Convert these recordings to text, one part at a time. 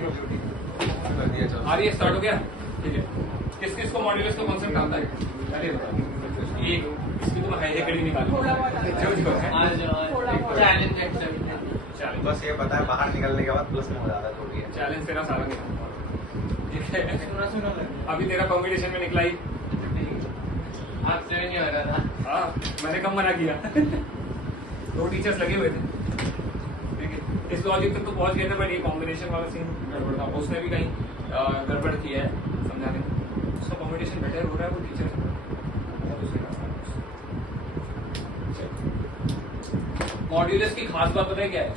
आ रही है, स्टार्ट हो गया, ठीक है। किस किस को मॉड्यूलस का कॉन्सेप्ट आता है, चलिए बताओ। ये इसकी तो है कड़ी निकाली जो चैलेंज, बस ये पता है बाहर निकलने के बाद प्लस में हो जाता है थोड़ी है। चैलेंज तेरा सारा निकाल, ठीक है। अभी तेरा कॉम्पिटिशन में निकला ही, आपसे नहीं हो रहा था। हाँ मैंने कम मना किया। 2 टीचर्स लगे हुए थे, ठीक है। इस लॉजिक तक तो पहुंच गए थे, बट ये कॉम्बिनेशन वाला सीन गड़बड़ था। उसने भी कहीं गड़बड़ की है समझाने में। उसका कॉम्बिनेशन बेटर हो रहा है वो टीचर। मॉड्यूलस की खास बात पता है क्या है?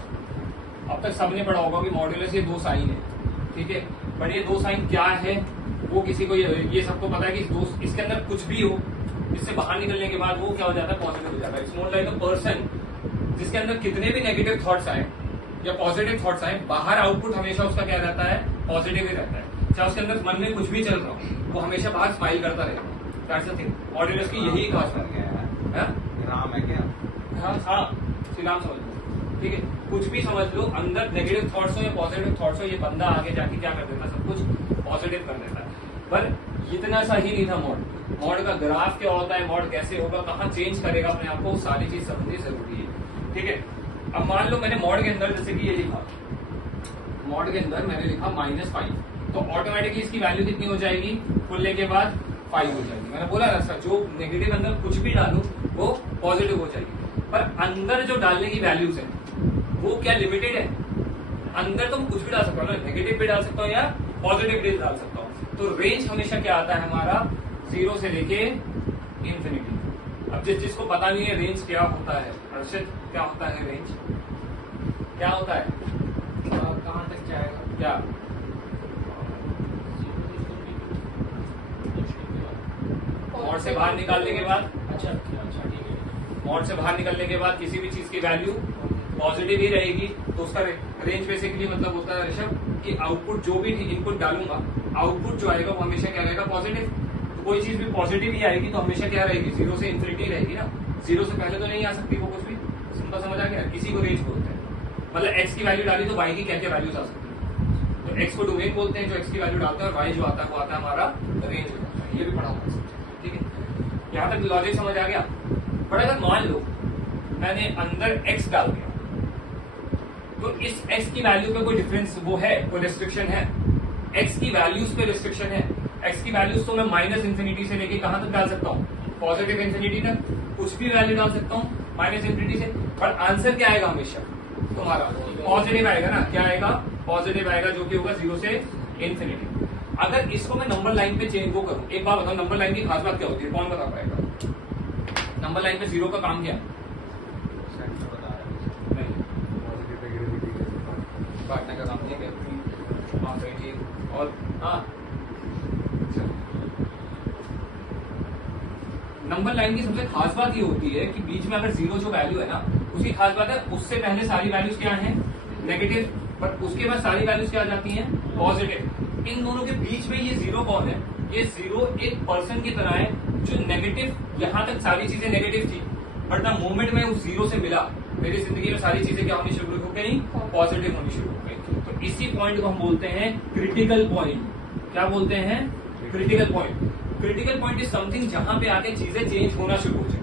अब तक सबने पढ़ा होगा कि मॉड्यूलस ये 2 साइन है, ठीक है। बट ये 2 साइन क्या है वो किसी को ये सबको पता है कि इसके अंदर कुछ भी हो, इससे बाहर निकलने के बाद वो क्या हो जाता है, पॉजिटिव हो जाता है। It's more like a person जिसके अंदर कितने भी नेगेटिव थॉट्स आए या पॉजिटिव थॉट्स आए, बाहर आउटपुट हमेशा उसका क्या रहता है, पॉजिटिव ही रहता है। चाहे उसके अंदर मन में कुछ भी चल रहा हो, वो हमेशा बाहर स्माइल करता रहेगा। दैट्स द थिंग, मॉड्यूलस की यही खास बात है। राम है क्या? हाँ श्री राम समझ लो, ठीक है। कुछ भी समझ लो, अंदर नेगेटिव थॉट्स हो या पॉजिटिव थॉट्स हो, ये बंदा आगे जाके क्या कर देता है, सब कुछ पॉजिटिव कर देता है। पर इतना सा ही नहीं था मॉड का ग्राफ क्या होता है, मॉड कैसे होगा, कहाँ चेंज करेगा अपने आप को, सारी चीज समझनी जरूरी है, ठीक है। अब मान लो मैंने मॉड के अंदर जैसे कि ये लिखा, मॉड के अंदर मैंने लिखा -5, तो ऑटोमेटिकली इसकी वैल्यू कितनी हो जाएगी, खुलने के बाद 5 हो जाएगी। मैंने बोला ना जो नेगेटिव अंदर कुछ भी डालू वो पॉजिटिव हो जाएगी। पर अंदर जो डालने की वैल्यूज है वो क्या लिमिटेड है? अंदर तो कुछ भी डाल सकता हूँ, नेगेटिव भी डाल सकता हूँ या पॉजिटिव भी डाल सकता हूँ। तो रेंज हमेशा क्या आता है हमारा, 0 से लेके इंफिनिटी। अब जिसको पता नहीं है रेंज क्या होता है, अर्षित क्या होता है रेंज, क्या होता है, कहाँ तक जाएगा क्या मॉड से बाहर निकालने के बाद, अच्छा ठीक है। मॉड से बाहर निकलने के बाद किसी भी चीज की वैल्यू पॉजिटिव ही रहेगी, तो उसका रेंज बेसिकली मतलब होता है ऋषभ कि आउटपुट जो भी इनपुट डालूंगा, आउटपुट जो आएगा वो हमेशा क्या रहेगा, पॉजिटिव। तो कोई चीज भी पॉजिटिव ही आएगी तो हमेशा क्या रहेगी, 0 से इंफिनिटी रहेगी ना। 0 से पहले तो नहीं आ सकती वो कुछ भी। सिंपल समझ आ गया, इसी को रेंज बोलते हैं। मतलब x की वैल्यू डाली तो y की क्या क्या वैल्यूज आ सकती है। तो x को डोमेन बोलते हैं, जो x की वैल्यू डालता है, और y जो आता है वो आता है हमारा रेंज हो जाता है। ये भी पढ़ा होगा, ठीक है। यहाँ तक लॉजिक समझ आ गया। पर अगर मान लो मैंने अंदर x डाल दिया, तो इस x की वैल्यू पे कोई डिफरेंस वो है, कोई रिस्ट्रिक्शन है, x की वैल्यूज पे रिस्ट्रिक्शन है। x की वैल्यूज तो मैं -इंफिनिटी से लेके कहां तक डाल सकता हूँ, पॉजिटिव इंफिनिटी तक, कुछ भी वैल्यू डाल सकता हूँ -इंफिनिटी से। पर आंसर क्या आएगा हमेशा तुम्हारा, पॉजिटिव आएगा ना। क्या आएगा, पॉजिटिव आएगा, जो कि होगा 0 से इंफिनिटी। अगर इसको मैं नंबर लाइन पे चेंज वो करूं, एक बार बताओ नंबर लाइन की खास बात क्या होती है, कौन बता पाएगा? नंबर लाइन पे 0 का काम क्या है? काटने का काम, ठीक है। हाँ सही है। और हाँ, नंबर लाइन की सबसे खास बात ये होती है कि बीच में अगर 0 जो वैल्यू है ना, उसकी खास बात है उससे पहले सारी वैल्यूज क्या है, नेगेटिव, पर उसके बाद सारी वैल्यूज क्या आ जाती हैं, पॉजिटिव। इन दोनों के बीच में ये 0 कौन है? ये 0 एक पर्सन की तरह है जो नेगेटिव, यहां तक सारी चीजें नेगेटिव थी, बट द मोमेंट में उस 0 से मिला, मेरी जिंदगी में सारी चीजें क्या होनी शुरू हो गई, पॉजिटिव होनी शुरू हो गई। तो इसी पॉइंट को हम बोलते हैं क्रिटिकल पॉइंट। क्या बोलते हैं? Critical point. Critical point is something जहां पे आके चीजें चेंज होना शुरू हो जाए।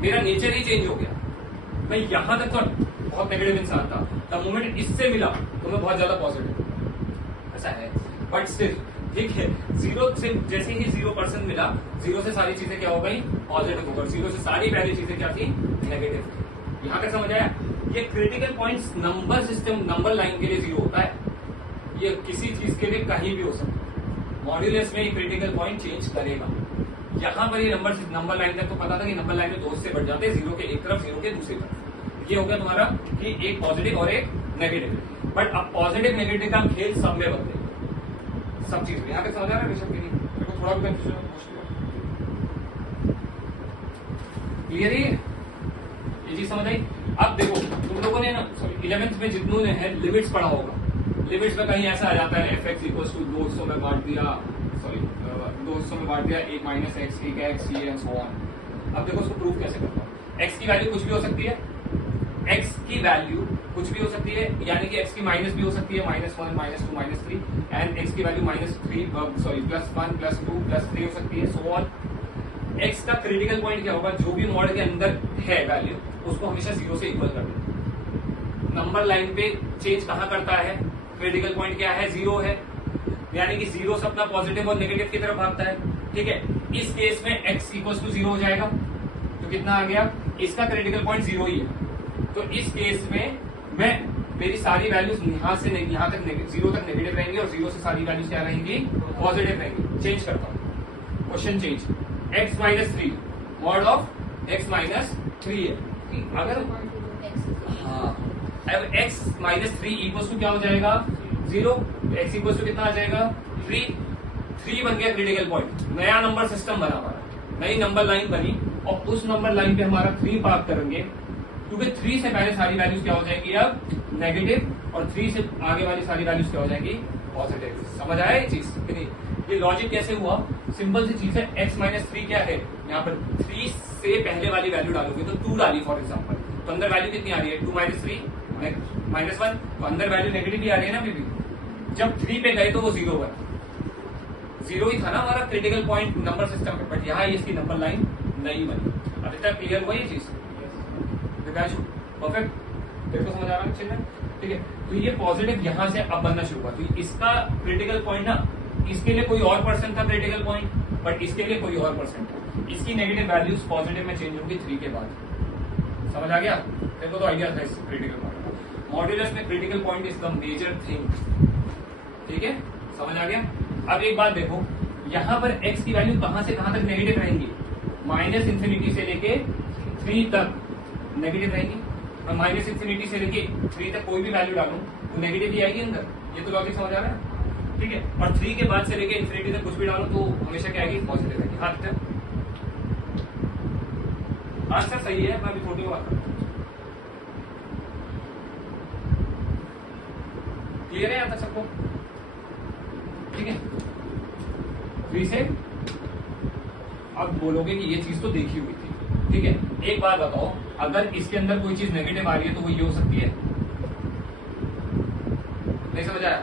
मेरा नेचर ही चेंज हो गया, मैं यहां तक तो बहुत नेगेटिव इंसान था, द मोमेंट इससे मिला तो मैं बहुत ज्यादा पॉजिटिव, ऐसा है। बट स्टिल ठीक है, 0 से जैसे ही 0% मिला, 0 से सारी चीजें क्या हो गई, पॉजिटिव हो गई। 0 से सारी पहली चीजें क्या थी, नेगेटिव। यहां तक समझ आया? ये critical points number system, number line के लिए 0 होता है, ये किसी चीज के लिए कहीं भी हो सकता है। मॉड्यूलस में क्रिटिकल पॉइंट चेंज करेगा। यहाँ पर ये नंबर लाइन तक तो पता था कि नंबर लाइन में 2 से बढ़ जाते हैं, 0 के एक तरफ 0 के दूसरी तरफ। ये हो गया तुम्हारा कि एक पॉजिटिव और एक नेगेटिव। बट अब पॉजिटिव नेगेटिव का खेल सब में बदले, सब चीज में। यहाँ तक समझ आ रहा है ऋषभ के लिए? मेरे को थोड़ा भी कंफ्यूजन क्लियर है ये चीज समझ आई? अब देखो तुम लोगों ने ना 11th में जितनों ने है लिमिट्स पढ़ा होगा, लिमिट्स में कहीं ऐसा आ जाता है fx इक्वल टू 2 हिस्सों में बांट दिया, 2 हिस्सों में बांट दिया, एक माइनस एक्स, एक एक्स, ये एंड सो ऑन। अब देखो उसको प्रूव कैसे करता हूँ। x की वैल्यू कुछ भी हो सकती है, x की वैल्यू कुछ भी हो सकती है, यानी कि x की माइनस भी हो सकती है, -1, -2, -3, एंड x की वैल्यू -3 सॉरी +1 +2 +3 हो सकती है, सो ऑन। x का क्रिटिकल पॉइंट क्या होगा, जो भी मॉड के अंदर है वैल्यू उसको हमेशा 0 से इक्वल कर देना। नंबर लाइन पे चेंज कहां करता है, क्रिटिकल पॉइंट क्या है, 0 है, यानी कि 0 से अपना पॉजिटिव और नेगेटिव की तरफ भागता है, ठीक है। इस केस में x = 0 हो जाएगा, तो कितना आ गया, इसका क्रिटिकल पॉइंट 0 ही है। तो इस केस में मैं मेरी सारी वैल्यूज यहां से यहां तक 0 तक नेगेटिव रहेंगी और 0 से सारी वैल्यूज क्या रहेंगी, पॉजिटिव रहेंगी। चेंज करता हूं, question change, x - 3 mod of x - 3 है। अगर हाँ, अब x - 3 इक्वल टू क्या हो जाएगा, 0, x इक्वल टू कितना आ जाएगा, 3 बन गया क्रिटिकल पॉइंट। नया नंबर सिस्टम बना हमारा, नई नंबर लाइन बनी और उस नंबर लाइन पे हमारा 3 पार्क करेंगे, क्योंकि 3 से पहले सारी वैल्यूज क्या हो जाएंगी अब नेगेटिव और 3 से आगे वाली सारी वैल्यूज क्या हो जाएंगी, पॉजिटिव। समझ आया ये चीज कि नहीं, ये लॉजिक कैसे हुआ, सिंपल सी चीज है। x - 3 क्या है, यहाँ पर 3 से पहले वाली वैल्यू डालोगे तो 2 डाली फॉर एग्जाम्पल, तो अंदर वैल्यू कितनी आ रही है, 2 - 3 -1, तो अंदर वैल्यू नेगेटिव भी आ रही है ना अभी भी। जब 3 पे गए तो वो 0 बना, 0 ही था ना हमारा क्रिटिकल पॉइंट नंबर सिस्टम में, बट यहाँ इसकी नंबर लाइन नहीं बनी। अभी तक क्लियर हुआ ये चीज, परफेक्ट, तेरे को समझ आ रहा है, ठीक है। तो ये पॉजिटिव यहाँ से अब बनना शुरू हुआ, तो इसका क्रिटिकल पॉइंट ना, इसके लिए कोई और पर्सन था क्रिटिकल पॉइंट, बट इसके लिए कोई और पर्सन था। इसकी नेगेटिव वैल्यूज पॉजिटिव में चेंज होगी 3 के बाद। समझ आ गया, तेरे को तो आइडिया था इस क्रिटिकल पॉइंट। मॉड्यूलस में critical point is the major thing, ठीक है, समझ आ गया। अब एक बात देखो, यहाँ पर x की वैल्यू कहां से कहां तक नेगेटिव रहेंगी, -∞ से लेके 3 तक नेगेटिव रहेंगी। मैं -∞ से लेके 3 तक कोई भी वैल्यू डालूं वो नेगेटिव ही आएगी अंदर, ये तो लॉजिक समझ आ रहा है, ठीक है। और 3 के बाद से लेके इन्फिनिटी तक कुछ भी डालूं तो हमेशा क्या आएगी, पॉजिटिव आएगी। हाँ आंसर सही है, मैं अभी थोड़ी बात करता हूं, क्लियर है यहाँ तक सबको, ठीक है। 3 से अब बोलोगे कि ये चीज तो देखी हुई थी, ठीक है। एक बात बताओ, अगर इसके अंदर कोई चीज नेगेटिव आ रही है तो वो ये हो सकती है, नहीं समझ आया।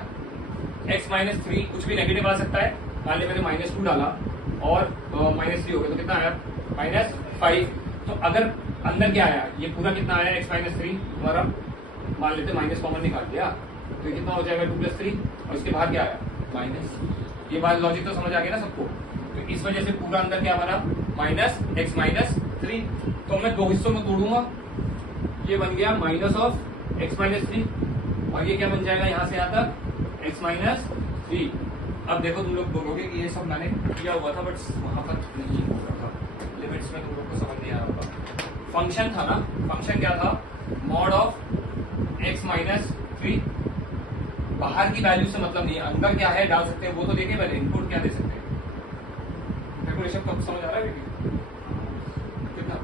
x - 3 कुछ भी नेगेटिव आ सकता है, मान ली मैंने -2 डाला और -3 हो गया तो कितना आया, -5। तो अगर अंदर क्या आया, ये पूरा कितना आया, x - 3 हमारा, मान लेते माइनस कॉमन निकाल दिया तो ये कितना हो जाएगा, 2 + 3, और इसके बाहर क्या आया, माइनस। ये बात लॉजिक तो समझ आ गया ना सबको, तो इस वजह से पूरा अंदर क्या बना, -x - 3। तो मैं 2 हिस्सों में तोड़ूंगा, ये बन गया -(x - 3) और ये क्या बन जाएगा यहाँ से यहाँ तक, x - 3। अब देखो तुम लोग बोलोगे कि ये सब मैंने किया हुआ था, बट वहां पर नहीं हो रहा था, लिमिट्स में तुम लोग को समझ नहीं आ रहा था। फंक्शन था ना, फंक्शन क्या था, mod ऑफ x - 3। बाहर की वैल्यू से मतलब नहीं है, अंदर क्या है डाल सकते हैं वो तो देखे पहले, इनपुट क्या दे सकते हैं, कैलकुलेशन कब समझ आ रहा है बेटी, कितना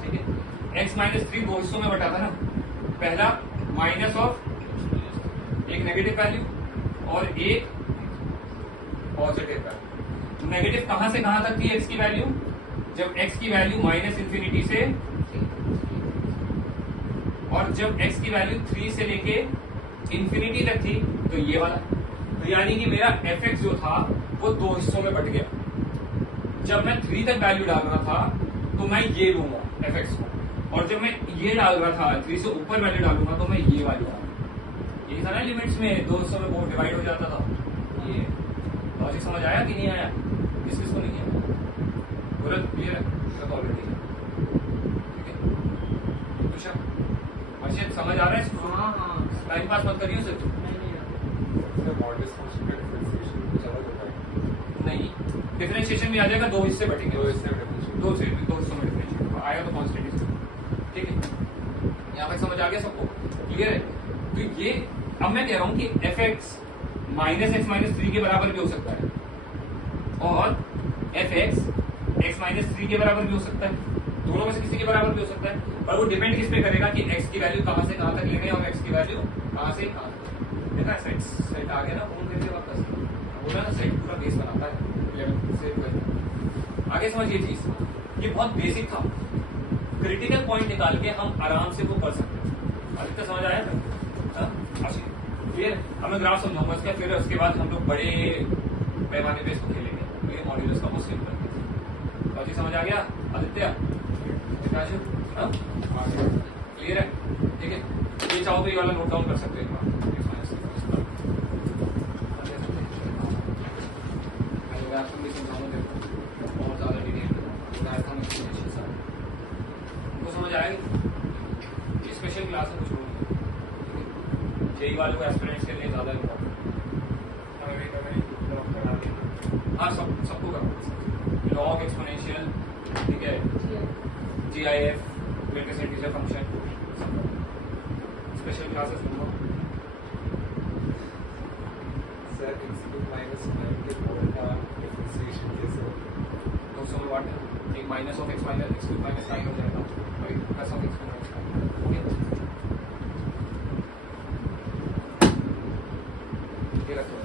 ठीक है। x - 3 दो हिस्सों में बटा था ना, पहला माइनस ऑफ एक नेगेटिव वैल्यू और एक पॉजिटिव वैल्यू। नेगेटिव कहां से कहां तक थी x की वैल्यू, जब x की वैल्यू -∞ से, और जब x की वैल्यू 3 से लेके इंफिनिटी तक थी तो ये वाला। तो यानी कि मेरा fx जो था वो दो हिस्सों में बट गया। जब मैं 3 तक वैल्यू डाल रहा था तो मैं ये लूंगा fx को, और जब मैं ये डाल रहा था 3 से ऊपर वैल्यू डालूंगा तो मैं ये वाली डालूंगा। यही था ना लिमिट्स में, दो हिस्सों में वो डिवाइड हो जाता था। ये लॉजिक समझ आया कि नहीं आया, किस को नहीं आया, बोला क्लियर है ऑलरेडी, ठीक है। तुषार अर्षित समझ आ रहा है इसको, टाइम पास मत करियो सिर्फ, नहीं डिफरेंशिएशन भी आ जाएगा, दो हिस्से बटेंगे, दो हिस्सों में डिफरेंशिएशन आएगा तो कांस्टेंट, ठीक है। यहाँ तक समझ आ गया सबको, क्लियर है। तो ये अब मैं कह रहा हूं कि fx -x - 3 के बराबर भी हो सकता है और fx x - 3 के बराबर भी हो सकता है, दोनों में से किसी के बराबर भी हो सकता है, पर वो डिपेंड किस पे करेगा कि x की वैल्यू कहां से कहां तक लेने और x की वैल्यू कहां से कहां तक। देखा सेट आ गया ना, फोन करके वापस बोला ना, सेट पूरा बेस बनाता है 11 से 12। आगे समझिए चीज, ये बहुत बेसिक था, क्रिटिकल पॉइंट निकाल के हम आराम से वो कर सकते हैं, आदित्य समझ आया था? क्लियर? अब मैं ग्राफ समझाऊंगा इसका, फिर उसके बाद हम लोग बड़े पैमाने पे इसको खेलेंगे। तो ये मॉड्यूलस का बहुत सिंपल है। बाकी समझ आ गया आदित्य? क्लियर है? ठीक है, ये चाहो तो ये वाला नोट डाउन कर सकते हैं। बहुत ज्यादा डिटेल उनको समझ आएगी। ये स्पेशल क्लास है, कुछ नहीं। जेई वालों को एस्पिरेंट्स के लिए ज्यादा इम्पोर्टेंट। हाँ, सबको करना, लॉग, एक्सपोनेंशियल, ठीक है, GIF, greatest integer function, special classes लूंगा। सर -9 के पावर का डिफरेंशिएशन कैसे होगा? तो समझ वाट है, एक minus of x minus x cube minus 9 हो जाएगा, और एक plus of x minus 9। Okay, ये रखो।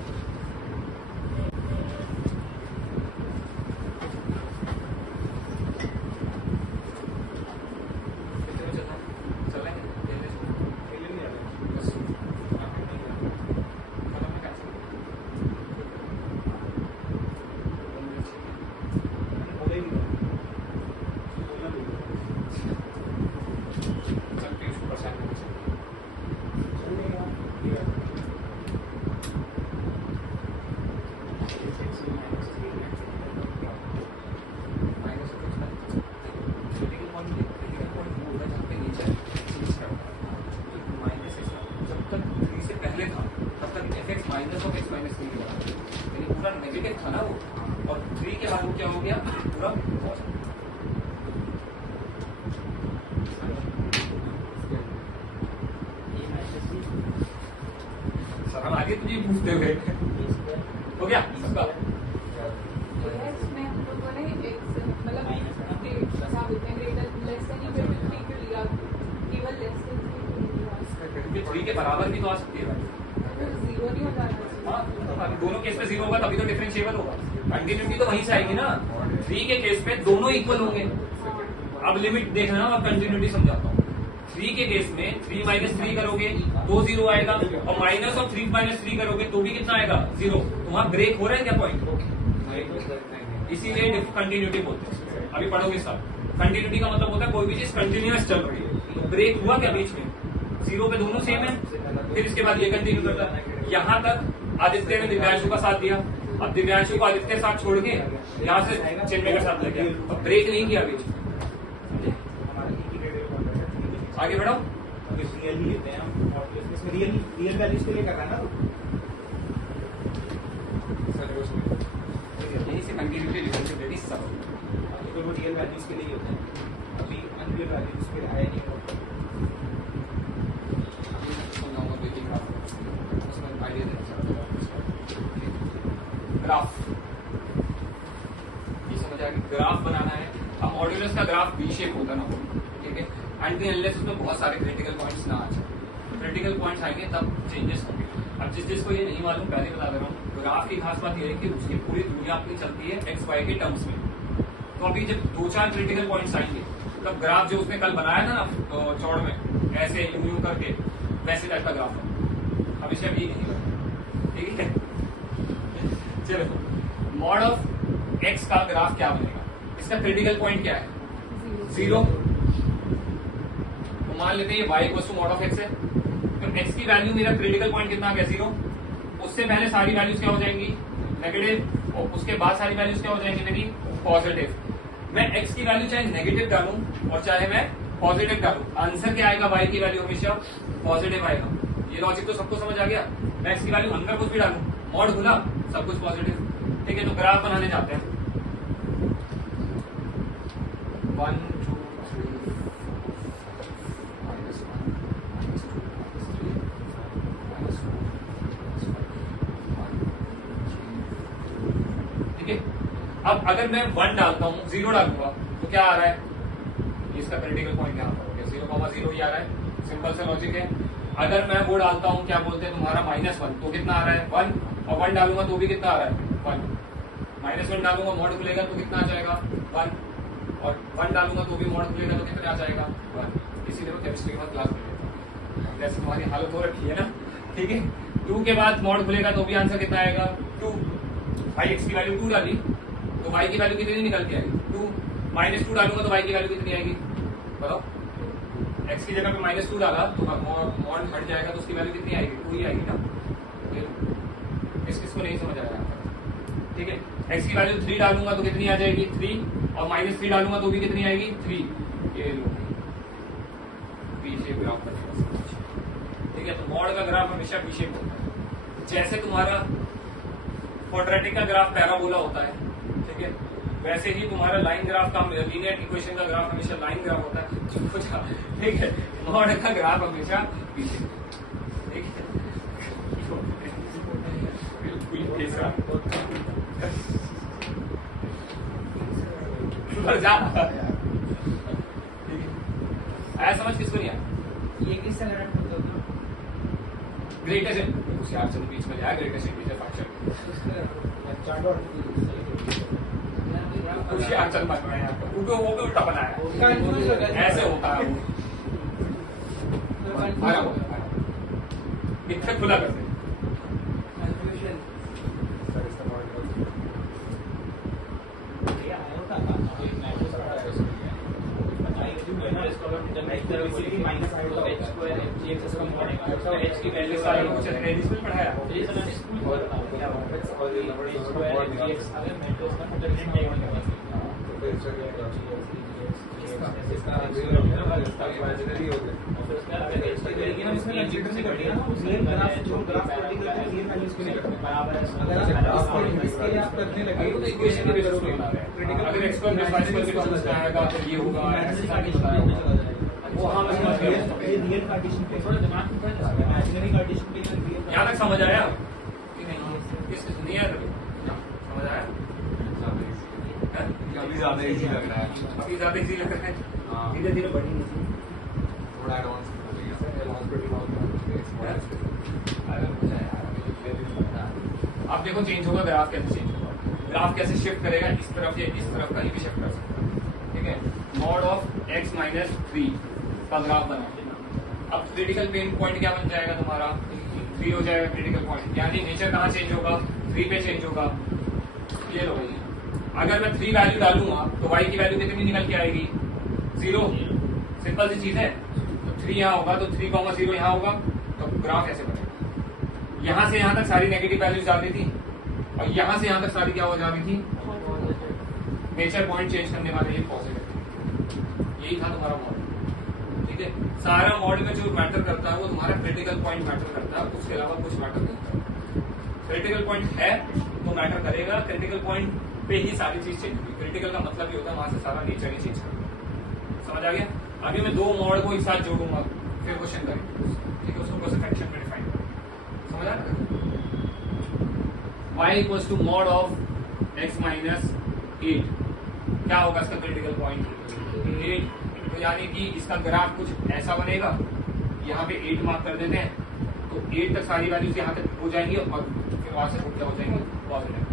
था ना वो, और 3 के बाद वो क्या हो गया, पूरा शर्म आ गई तुझे पूछते हुए? हो गया सबका? थ्री के बराबर भी तो आ सकती है भाई। हाँ, दोनों केस में 0 होगा तभी तो डिफरेंशिएबल होगा। कंटिन्यूटी तो वहीं से आएगी ना। 3 के केस में दोनों इक्वल होंगे। अब लिमिट देखना, अब कंटिन्यूटी समझाता हूँ। 3 के केस में 3 - 3 करोगे तो 0 आएगा, और माइनस ऑफ 3 - 3 करोगे तो भी कितना आएगा, 0। तो वहां ब्रेक हो रहा है क्या पॉइंट? इसीलिए कंटिन्यूटी बोलते हैं। अभी पढ़ोगे सब। कंटिन्यूटी का मतलब होता है कोई भी चीज कंटिन्यूअस चल रही है, तो ब्रेक हुआ क्या बीच में? 0 पे दोनों सेम है, फिर इसके बाद ये कंटिन्यू करता है। यहाँ तक आदित्य ने दिव्यांशु का साथ दिया, अब दिव्यांशु को आदित्य के साथ छोड़ के यहाँ से चिन्मय का साथ लग गया, अब ब्रेक नहीं किया बीच में। आगे बढ़ो। रियल वैल्यूज के लिए कर रहा है ना, यही से कंटिन्यूटी रिलेशनशिप सब तो वो रियल वैल्यूज के लिए होता है। अभी अनरियल वैल्यूज के लिए आया नहीं होता। ग्राफ, ये समझ आ गया। ग्राफ बनाना है। अब मॉड्यूलस का ग्राफ वी शेप होता है ना, ठीक है। अनटिल अनलेस उसमें बहुत सारे क्रिटिकल पॉइंट्स ना आ जाए। क्रिटिकल पॉइंट्स आएंगे तब चेंजेस होंगे। अब जिसको ये नहीं मालूम, पहले बता दे रहा हूँ, ग्राफ की खास बात ये है कि उसकी पूरी दुनिया अपनी चलती है XY के टर्म्स में। तो अभी जब 2-4 क्रिटिकल पॉइंट्स आएंगे तब ग्राफ जो उसने कल बनाया था ना तो चौड़ में ऐसे यूं करके, वैसे टाइप का ग्राफ है। अब इसमें भी नहीं बना, ठीक है। चलो, मॉड ऑफ x का ग्राफ क्या बनेगा? इसका क्रिटिकल पॉइंट क्या है? 0। तो मान लेते हैं ये y = मॉड ऑफ x है, तो x की वैल्यू मेरा क्रिटिकल पॉइंट कितना आ गया, 0। उससे पहले सारी वैल्यूज क्या हो जाएंगी, नेगेटिव, और उसके बाद सारी वैल्यूज क्या हो जाएंगी मेरी, पॉजिटिव। मैं x की वैल्यू चाहे नेगेटिव डालूं और चाहे मैं पॉजिटिव डालूं, आंसर क्या आएगा, y की वैल्यू हमेशा पॉजिटिव आएगा। ये लॉजिक तो सबको समझ आ गया। मैं x की वैल्यू अंदर कुछ भी डालूं, मॉड खुला, सब कुछ पॉजिटिव, ठीक है। तो ग्राफ बनाने जाते हैं। 1 2 3 ठीक है। अब अगर मैं 1 डालता हूँ, 0 डालूंगा तो क्या आ रहा है, इसका क्रिटिकल पॉइंट यहाँ पर हो गया, 0,0 ही आ रहा है। सिंपल सा लॉजिक है। अगर मैं वो डालता हूँ, क्या बोलते हैं तुम्हारा, -1, तो कितना आ रहा है, 1। और 1 डालूंगा तो भी कितना आ रहा है, 1। -1 डालूंगा, मॉड खुलेगा तो कितना आ जाएगा, 1। और 1 डालूंगा तो भी मॉड खुलेगा तो कितना आ जाएगा, 1। इसीलिए मैं केमिस्ट्री के बाद क्लास में लेता हूँ। जैसे तुम्हारी हालत हो रखी है ना, ठीक है। 2 के बाद मॉड खुलेगा तो भी आंसर कितना आएगा 2। भाई x की वैल्यू 2 डाली तो y की वैल्यू कितनी निकल के आएगी 2, -2 डालूंगा तो y की वैल्यू कितनी आएगी बताओ। x की जगह पे -2 डाला तो मॉड हट जाएगा तो उसकी वैल्यू कितनी आएगी 2 ही आएगी ना। इसको नहीं समझ आया, ठीक है। x की वैल्यू 3 डालूंगा तो कितनी आ जाएगी 3, और -3 डालूंगा तो भी कितनी आएगी 3। ये लो पीछे ग्राफ बनेगा, ठीक है। तो मॉड का ग्राफ हमेशा पीछे होता है। जैसे तुम्हारा क्वाड्रेटिक का ग्राफ पैराबोला होता है, ठीक है, वैसे ही तुम्हारा लाइन ग्राफ का लीनियर इक्वेशन का ग्राफ हमेशा लाइन ग्राफ होता है, ठीक है। मॉड का ग्राफ हमेशा पीछे, ठीक है। आया समझ किसको नहीं आया? ये किससे कनेक्ट होता है? ग्रेटेस्ट होशियार से बीच में जाए, ग्रेटेस्ट इंटीजर फंक्शन होशियार चल मत बनाया, वो भी उल्टा बनाया, ऐसे होता है वो। इतना खुला करते पढ़ाया अगर एक्सपर्ट में फाइव करके समझना आएगा तो ये होगा, वो हम यहाँ तक समझ आया कि नहीं? नहीं आया समझ आया? अभी ज्यादा इजी लग रहा है, अभी ज्यादा इजी लग रहा है, धीरे धीरे बढ़ेंगे, थोड़ा एडवांस अब देखो चेंज होगा ग्राफ, कैसे चेंज होगा ग्राफ, कैसे शिफ्ट करेगा इस तरफ या इस तरफ का, ये भी शिफ्ट कर सकता है, ठीक है। मॉड ऑफ x - 3 का ग्राफ बना, अब क्रिटिकल पॉइंट क्या बन जाएगा तुम्हारा 3 हो जाएगा क्रिटिकल पॉइंट, यानी नेचर कहाँ चेंज होगा 3 पे चेंज होगा। ये लो भाई, अगर मैं 3 वैल्यू डालूंगा तो y की वैल्यू कितनी निकल के आएगी 0, सिंपल सी चीज है। तो 3 यहाँ होगा तो 3,0 यहाँ होगा, तो ग्राफ ऐसे बनेगा। यहाँ से यहाँ तक सारी नेगेटिव वैल्यूज जा रही थी और यहाँ से यहाँ तक सारी क्या हो जा रही थी नेचर पॉइंट चेंज करने वाले ये पॉजिटिव, यही था तुम्हारा मॉडल, ठीक है। सारा मॉडल में जो मैटर करता है वो तुम्हारा क्रिटिकल पॉइंट मैटर करता है, उसके अलावा कुछ मैटर नहीं करता। क्रिटिकल पॉइंट है तो मैटर करेगा, क्रिटिकल पॉइंट पे ही सारी चीज चेंज होगी। क्रिटिकल का मतलब ये होता है वहां से सारा नेचर ही चेंज करता है, समझ आ गया। अभी मैं 2 मॉड को एक साथ जोड़ूंगा फिर क्वेश्चन करेंगे, ठीक है, उसको कैसे फ्रैक्शन में डिफाइन करेंगे, समझ आ रहा है। y = mod of x - 8 क्या होगा इसका क्रिटिकल पॉइंट 8, तो यानी कि इसका ग्राफ कुछ ऐसा बनेगा, यहाँ पे 8 मार्क कर देते हैं तो 8 तक सारी वैल्यूज यहाँ तक हो जाएंगी और फिर वहां से क्या हो जाएंगे पॉजिटिव।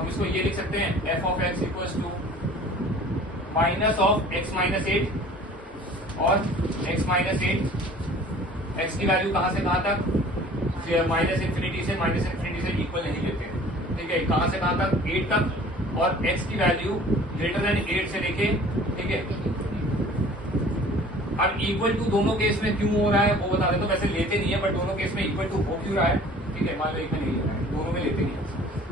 हम इसको ये लिख सकते हैं f of x = -x - 8 और x - 8, x की वैल्यू कहां से कहां तक -∞ से इक्वल नहीं लेते, ठीक है। कहां से कहां तक 8 तक, और x की वैल्यू > 8 से लेके, ठीक है। अब इक्वल टू दोनों केस में क्यों हो रहा है वो बता देते, तो वैसे लेते नहीं है बट दोनों केस में इक्वल टू हो क्यों रहा है, ठीक है। मान लो एक में नहीं ले रहा है, दोनों में लेते नहीं है,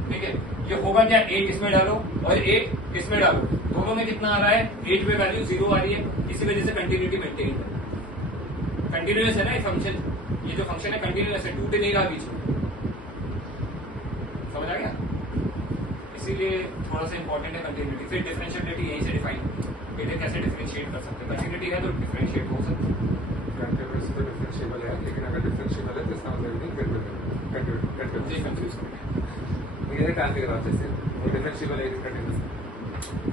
ठीक है। ये होगा क्या 8 इसमें डालो और 8 इसमें डालो, दोनों में कितना आ रहा है 8 पे वैल्यू 0 आ रही है, इसी वजह से कंटिन्यूटी मेंटेन है। कंटिन्यूअस है ना ये फंक्शन, ये जो फंक्शन है कंटिन्यूअस है, टूट नहीं रहा बीच में, समझ आ गया। इसीलिए थोड़ा सा इंपॉर्टेंट है कंटिन्यूटी। फिर डिफरेंशिएबिलिटी यहीं से डिफाइन, बेटे कैसे डिफरेंशिएट कर सकते हैं, कंटिन्यूटी है तो डिफरेंशिएट हो सकता है। डिफरेंशिएबल है, लेकिन अगर डिफरेंशिएबल है तो इसका मतलब नहीं फिर मुझे कंफ्यूज कर दिया, ये टाइम के ग्राफ जैसे डिफरेंशिएबल है कंटिन्यूअस।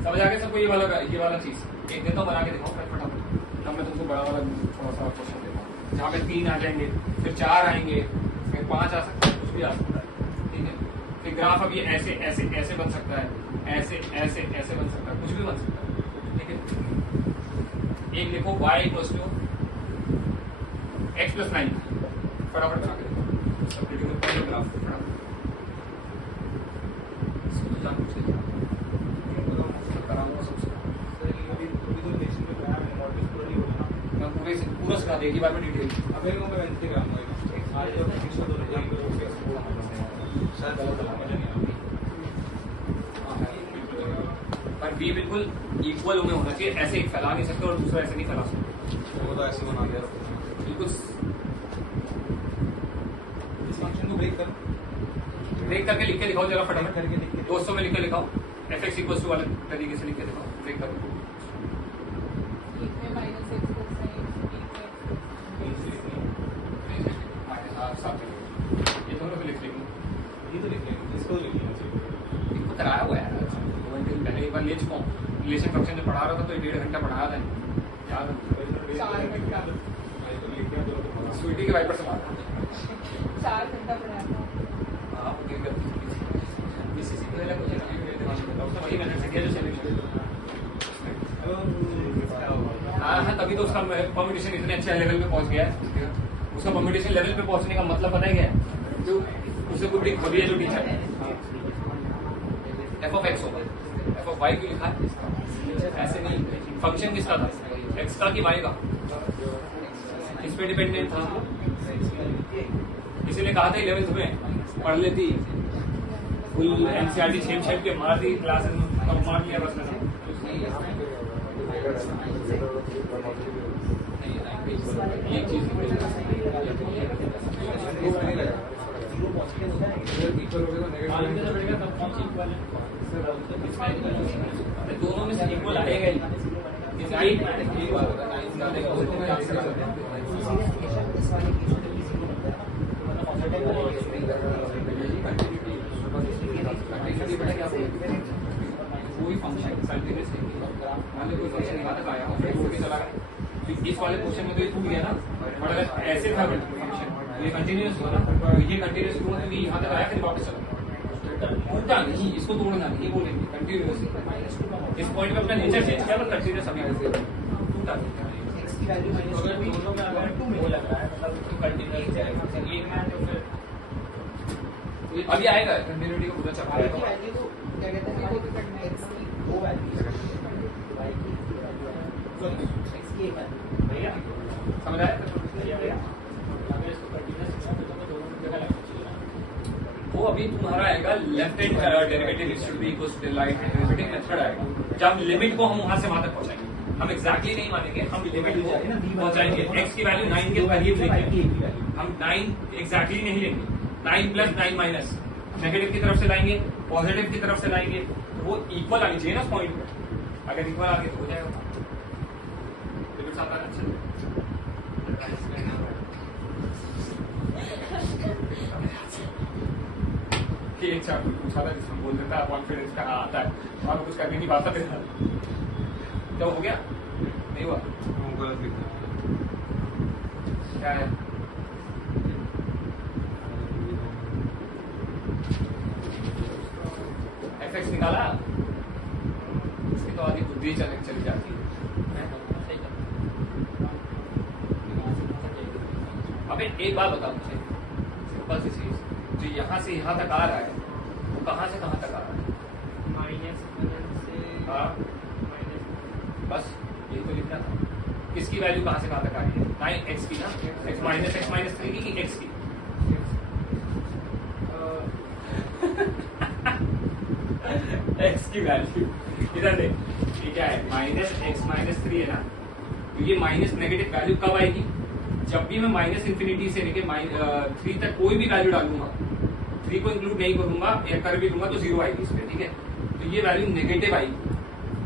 समझ आ गया सबको ये वाला चीज एक देता हूँ बना के दिखाओ फटाफट। अब मैं तुमको बड़ा वाला थोड़ा सा क्वेश्चन देता हूँ जहाँ पे 3 आ जाएंगे, फिर 4 आएंगे, फिर 5 आ सकता है, कुछ भी आ सकता है, ठीक है। फिर ग्राफ अब ये ऐसे ऐसे ऐसे बन सकता है, ऐसे ऐसे ऐसे बन सकता है, कुछ भी बन सकता है, ठीक है। एक देखो y = x प्लस 9 फटाफट बना के सब्स्टिट्यूट में पहले ग्राफ फटाफट इसको जान पूछ लेना कराऊंगा सबसे मैं पूरा सिखा दे एक ही बार में डिटेल अबे मैं वेंटी कराऊंगा आज जब फिक्स हो शायद गलत पर बी बिल्कुल इक्वल में होना चाहिए, ऐसे एक फैला नहीं सकते और दूसरा ऐसे नहीं फैला सकते। वो तो ऐसे बना दिया बिल्कुल इस फंक्शन को ब्रेक करके लिख के दिखाओ जरा फटाफट करके लिख के 200 में लिख के दिखाओ fx इक्वल टू वाले तरीके से लिख के दिखाओ ब्रेक करके ये दोनों को लिख लेंगे ये तो लिख लेंगे इसको लिख लेना चाहिए इनको कराया हुआ है यार पहले एक बार ले चुका हूँ रिलेशन फंक्शन जब पढ़ा रहा था तो 1.5 घंटा पढ़ाया था याद स्वीटी के वाइपर से मारा 4 घंटा पढ़ाया था। हाँ बीसीसी को अलग हो जाएगा वही मैंने किया जो सिलेक्शन हाँ तभी तो उसका परम्यूटेशन इतने अच्छे लेवल पे पहुंच गया है। उसका परम्यूटेशन लेवल पे पहुंचने का मतलब पता है क्या है? तो उसे कोई खबी है जो टीचर है एफ ऑफ एक्स होगा एफ ऑफ वाई क्यों लिखा है ऐसे नहीं फंक्शन किसका था एक्स का कि वाई का किस पे डिपेंडेंट था किसी ने कहा था 11th में पढ़ लेती फुल एनसीईआरटी छेप छेप के मार दी क्लासेस में और मार लिया बस मैंने ये चीज दोनों में से इक्वल आएगा ही कोई फंक्शन कंटिन्यूअस मान लो कोई फंक्शन यहाँ तक आया और फिर उड़ के चला गया इस वाले क्वेश्चन में तो ये टूट गया ना और अगर ऐसे था फंक्शन ये कंटिन्यूअस हुआ ना तो ये कंटिन्यूअस हुआ क्योंकि यहाँ तक आया फिर वापस चला टूटा नहीं इसको तोड़ना नहीं बोलेंगे कंटिन्यूअस इस पॉइंट में अपना नेचर चेंज किया पर कंटिन्यूअस अभी टूटा अभी आएगा कंटिन्यूटी को पूरा चला समझ आया वो अभी तुम्हारा आएगा left hand derivative should be equal to right hand derivative method आएगा जब लिमिट को हम वहां से वहां तक पहुंचाएंगे हम एग्जैक्टली नहीं मानेंगे हम लिमिट को पहुंचाएंगे x की वैल्यू 9 के करीब लेंगे हम 9 एग्जैक्टली नहीं लेंगे 9 प्लस 9 माइनस नेगेटिव की तरफ से लाएंगे पॉजिटिव की तरफ से लाएंगे तो वो इक्वल आनी चाहिए ना उस पॉइंट पे अगर इक्वल आगे तो हो जाएगा लिमिट साथ आना चाहिए कि एक चैप्टर पूछा था जिसमें बोल देता है कॉन्फिडेंस का आता है वहां कुछ करने की बात है क्या हो गया नहीं हुआ क्या है एफएक्स निकाला इसकी तो आधी बुद्धि चली जाती है अबे एक बात बता मुझे सिंपल सी चीज जो यहाँ से यहाँ तक आ रहा है वो कहाँ से कहाँ तक आ रहा है हाँ बस ये तो लिखना था किसकी वैल्यू कहाँ से कहाँ तक आ रही है 9x की ना x माइनस 3 की x की x की वैल्यू इधर देख ये क्या है -x-3 है ना तो ये माइनस नेगेटिव वैल्यू कब आएगी जब भी मैं माइनस इन्फिनिटी से लेके 3 तक कोई भी वैल्यू डालूंगा 3 को इंक्लूड नहीं करूंगा या कर भी दूंगा तो 0 आएगी इसमें ठीक है तो ये वैल्यू नेगेटिव आएगी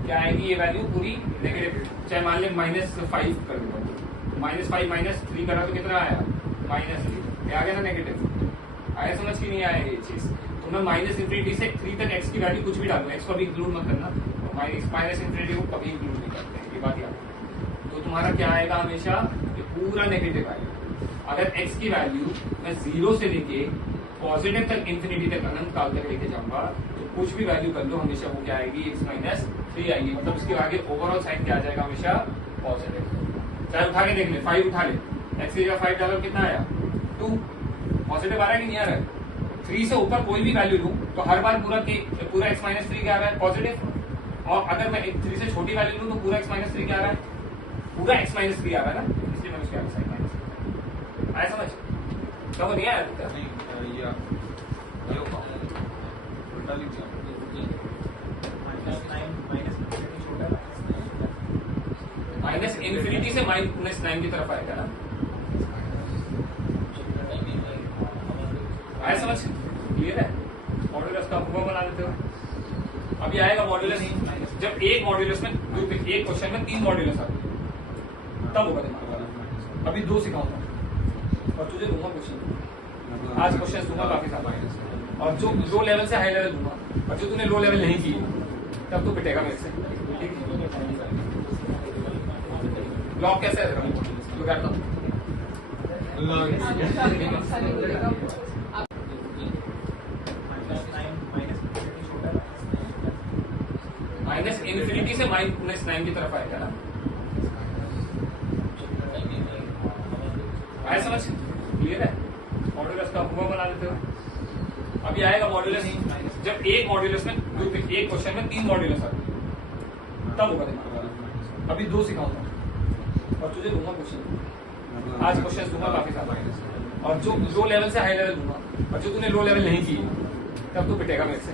क्या आएगी ये वैल्यू पूरी नेगेटिव चाहे मान लें -5 कर दूंगा -5 -3 करा तो कितना आया -3 आ गया ना नेगेटिव आया समझ की नहीं आया ये चीज तो मैं माइनस इन्फिनिटी से 3 तक x की वैल्यू कुछ भी डालूंगा x को भी इंक्लूड मत करना माइनस इन्फिनिटी को कभी इंक्लूड नहीं करते ये बात याद तो तुम्हारा क्या आएगा हमेशा ये पूरा नेगेटिव आएगा अगर x की वैल्यू मैं 0 से लेके पॉजिटिव तक इन्फिनिटी तक अनंत काल तक लेके जाऊंगा तो कुछ भी वैल्यू कर लो हमेशा वो क्या आएगी x -3 आएगी मतलब उसके आगे ओवरऑल साइन क्या आ जाएगा हमेशा पॉजिटिव चाहे उठा के देख ले 5 उठा ले एक्स की जगह 5 डालो कितना आया 2, पॉजिटिव आ रहा है कि नहीं आ रहा है? 3 से ऊपर कोई भी वैल्यू लूं तो हर बार पूरा x माइनस 3 क्या आ रहा है पॉजिटिव, और अगर मैं 3 से छोटी वैल्यू लूं तो पूरा x माइनस 3 क्या आ रहा है, पूरा x माइनस 3 आ रहा है ना, इसलिए मैंने उसके आगे साइन माइनस आया समझ? तो वो नहीं आया नहीं ये होगा उल्टा लिख दिया माइनस इन्फिनिटी से -9 की तरफ आएगा ना, आया समझ? क्लियर है? मॉड्यूलस का हुआ बना देते हो। अभी आएगा मॉड्यूलस जब एक मॉड्यूलस में एक क्वेश्चन में 3 मॉड्यूलस आते हैं तब होगा दिमाग वाला। अभी 2 सिखाऊंगा और तुझे दूंगा क्वेश्चन, आज क्वेश्चन दूंगा काफी सारा, और जो लो लेवल से हाई लेवल दूंगा, और जो तूने लो लेवल नहीं की तब तो पिटेगा मेरे से। ब्लॉक कैसे है तो करता हूँ माइनस इन्फिनिटी से -9 की तरफ आएगा ना, आया समझ? क्लियर है? मॉड्यूलस का हुआ बना देते हो। अभी आएगा मॉड्यूलस जब एक मॉड्यूलस में एक क्वेश्चन में 3 मॉड्यूलस आते हैं तब होगा दिमाग वाला। अभी 2 सिखाऊंगा और तुझे दूंगा क्वेश्चन, आज क्वेश्चन दूंगा काफी सारा, और जो लो लेवल से हाई लेवल दूंगा, और जो तूने लो लेवल नहीं की तब तो पिटेगा मेरे से।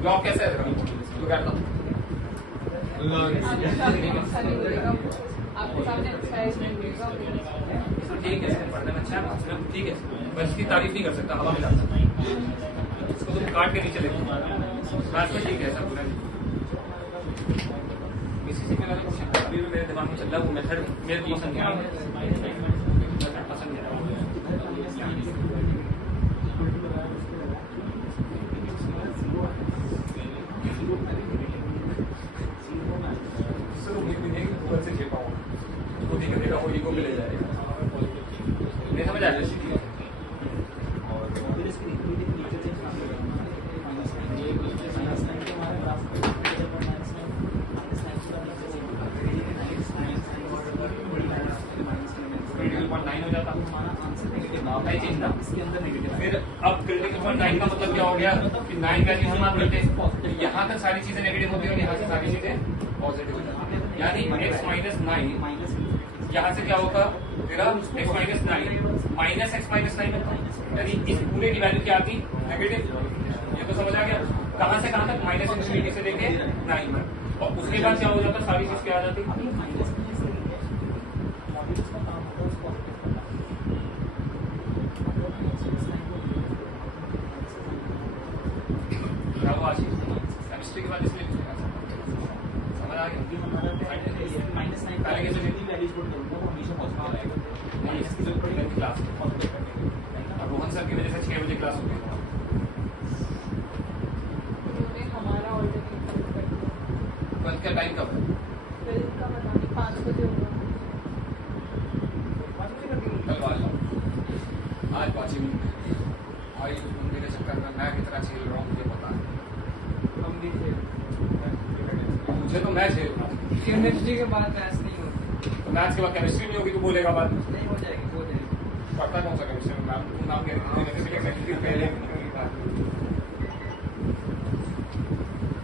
ब्लॉक कैसे है तो करता हूँ आपके सामने एक्सरसाइज नहीं मिलेगा। ठीक है, पढ़ने में अच्छा है, ठीक है, बस इसकी तारीफ नहीं कर सकता, हवा में जाता इसको तुम काट के नहीं चले मैथ में, ठीक है ऐसा पूरा किसी से मेरा क्वेश्चन अभी भी मेरे दिमाग में चल रहा है, वो मेथड मेरे को पसंद नहीं आ रहा, पसंद नहीं आ रहा। से खेल पाऊंगा उसको नहीं करेगा, वो ईगो पे ले जाएगा, नहीं समझ आ रहा? फिर अब क्रिटिकल पॉइंट 9 का मतलब क्या हो गया कि 9 का हम मान लेते हैं तो यहाँ तक सारी चीजें नेगेटिव होती है और यहाँ से सारी चीजें पॉजिटिव होती है, यानी x माइनस 9 यहाँ से क्या होता तेरा x minus 9 minus x minus 9 होता, यानी इस पूरे की वैल्यू क्या आती नेगेटिव। ये तो समझ आ गया? कहाँ से कहाँ तक माइनस इन्फिनिटी से लेके 9 में, और उसके बाद क्या हो जाता सारी चीज क्या आ जाती केमिस्ट्री के बाद इसलिए समझ आ गया? क्लास और रोहन सर की वजह से 6 बजे क्लास होती है, उन्होंने हमारा ऑलरेडी कर दिया। कल का टाइम कब है? फिर का पता नहीं 5 बजे होगा। कल वाला आज 5 मिनट भाई उस बंदे के चक्कर में मैं कितना झेल रहा हूँ मुझे पता है, मुझे तो मैं झेल रहा हूँ। केमिस्ट्री के बाद मैथ्स नहीं होती, तो मैथ्स के बाद केमिस्ट्री नहीं होगी तो बोलेगा बात नहीं हो जाएगी, हो जाएगी। पढ़ता कौन सा केमिस्ट्री में मैम तुम नाम कह रहे पहले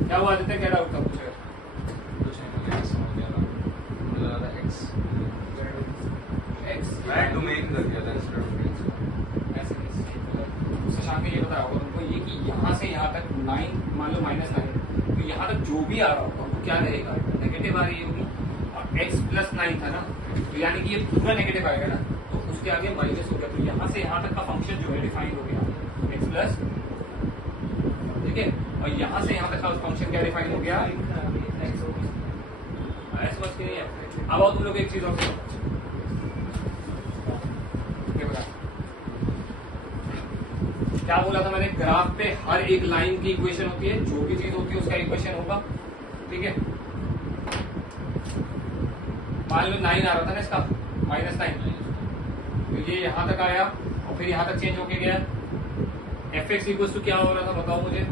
क्या हुआ आदित्य कह रहा होता पूछेगा कुछ नहीं समझ गया था, मुझे लगा था x मैं डोमेन कर दिया था इंस्टेड ऑफ शशांक ने ये बताया होगा उनको ये कि यहाँ से यहाँ तक 9 मान लो -9 तो यहाँ तक जो भी आ रहा होगा वो क्या रहेगा नेगेटिव आ रही होगी, और x प्लस 9 था ना तो यानी कि ये पूरा नेगेटिव आएगा ना, तो उसके आगे माइनस हो गया, तो यहाँ से यहाँ तक का फंक्शन जो है डिफाइन हो गया x प्लस, ठीक है, और यहाँ से यहाँ तक का फंक्शन क्या डिफाइन हो गया समझ के नहीं है। अब आओ तुम लोग एक चीज और क्या बोला था मैंने, ग्राफ पे हर एक लाइन की इक्वेशन होती है, जो भी चीज होती है उसका इक्वेशन होगा, ठीक है। मान लो 9 आ रहा था ना इसका -9, तो ये यहां तक आया और फिर यहां तक चेंज होके गया, fx इक्वल टू क्या हो रहा था बताओ मुझे,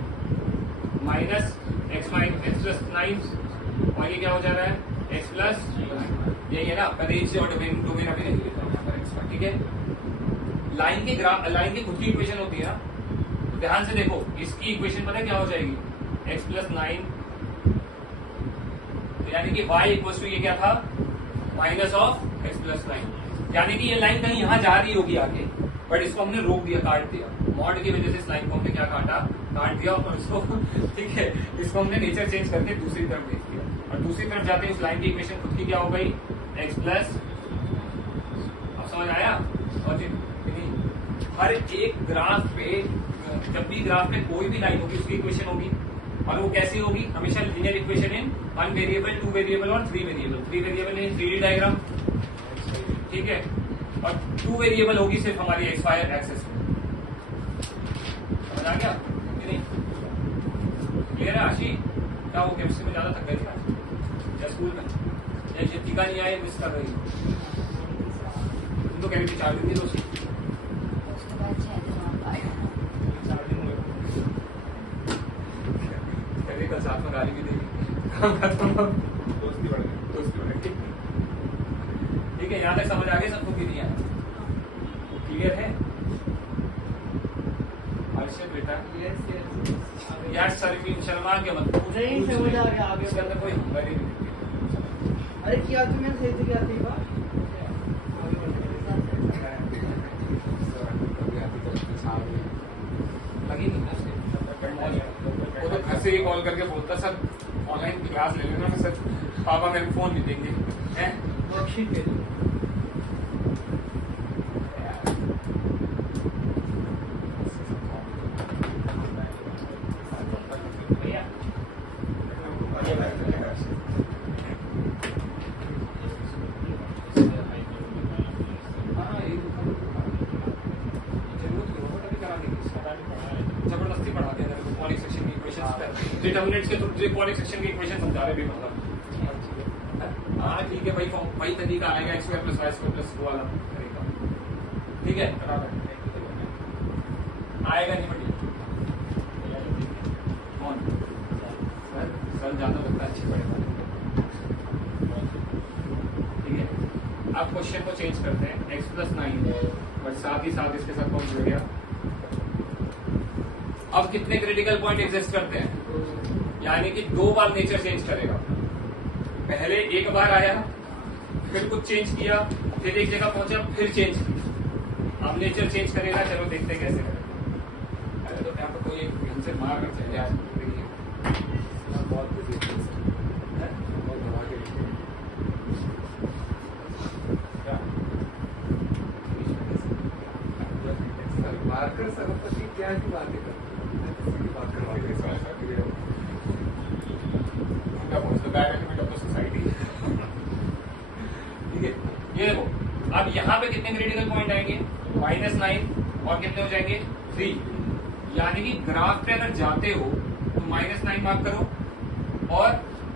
-x प्लस 9, और ये क्या हो जा रहा है x प्लस, यही है ना, रेंज से और डोमेन अभी नहीं लेता हूं यहाँ पर एक्स्ट्रा, ठीक है। लाइन के खुद की इक्वेशन होती है ना, तो ध्यान से देखो, इसकी इक्वेशन पता है क्या हो जाएगी, x + 9, यानी कि y इक्वल टू ये क्या था, माइनस ऑफ x + 9, यानी कि ये लाइन कहीं यहाँ जा रही होगी आगे, बट इसको हमने रोक दिया, काट दिया, मॉड की वजह से इस लाइन को हमने क्या काट दिया और इसको ठीक है, इसको हमने नेचर चेंज करके दूसरी तरफ भेज दिया, और दूसरी तरफ जाते हैं इस लाइन की इक्वेशन खुद की क्या हो गई, x प्लस, अब समझ आया। और हर एक ग्राफ पे, जब भी ग्राफ पे कोई भी लाइन होगी उसकी इक्वेशन होगी, और वो कैसी होगी, हमेशा linear equation in 1 variable, 2 variable और 3 variable, 3 variable in 3D diagram, ठीक है, और 2 वेरिएबल होगी सिर्फ हमारी एक्स वाई एक्सेस में। समझ आ गया कि नहीं? क्लियर है आशी? क्या वो केमिस्ट्री में ज्यादा थक गई थी आज या स्कूल में, या ये टीका नहीं आए मिस कर रही, तुम तो कह रही थी 4 दिन की दोस्ती, उसके बाद 6 दिन और आएगा। 4 दिन हुए, कभी कल साथ में गाली भी देगी, काम खत्म, दोस्ती बढ़ गई। दोस्ती बढ़ गई। ठीक है, यहाँ तक समझ आ गई सबको कि नहीं आया? क्लियर है? हर्षित बेटा, यार शर्मा के मत पूछ, नहीं समझ आ गया, आगे इसके अंदर कोई हंगर ही नहीं। अरे किया तुमने सही से किया थी बात। लगी नहीं ना उसके, वो तो घर से ही कॉल करके बोलता सर ऑनलाइन क्लास ले लेना, सर पापा मेरे को फोन नहीं देंगे, हैं? वर्कशीट दे दो। जबरदस्ती पढ़ाते हैं पॉलिक सेक्शन की इक्वेशंस पे, डिटरमिनेंट्स के थ्रू पॉलिक सेक्शन की इक्वेशन समझा रहे भी, मतलब हाँ ठीक है भाई, वही तरीका आएगा x² + y² + वो वाला तरीका, ठीक है, आएगा नहीं बटी कौन सर ज्यादा लगता है, अच्छी पड़ेगा, ठीक है। अब क्वेश्चन को चेंज करते हैं, x + 9, बट साथ ही साथ इसके साथ कौन जुड़ गया, अब कितने क्रिटिकल पॉइंट एग्जिस्ट करते हैं, यानी कि 2 बार नेचर चेंज करेगा, पहले एक बार आया, फिर कुछ चेंज किया, फिर एक जगह पहुंचा, फिर चेंज किया, अब नेचर चेंज करेगा, चलो देखते कैसे करेगा। अरे तो यहाँ पर कोई एक हमसे मार कर चले आज, बहुत busy है, बहुत दबा के लिखे। सर मार्कर सरस्वती क्या ही बातें करते हैं, बात करवा के सोसाइटी, ठीक है। ये देखो, अब यहाँ पे कितने क्रिटिकल पॉइंट आएंगे, -9 और कितने हो जाएंगे 3, यानी कि ग्राफ पे अगर जाते हो तो -9 मार्क करो और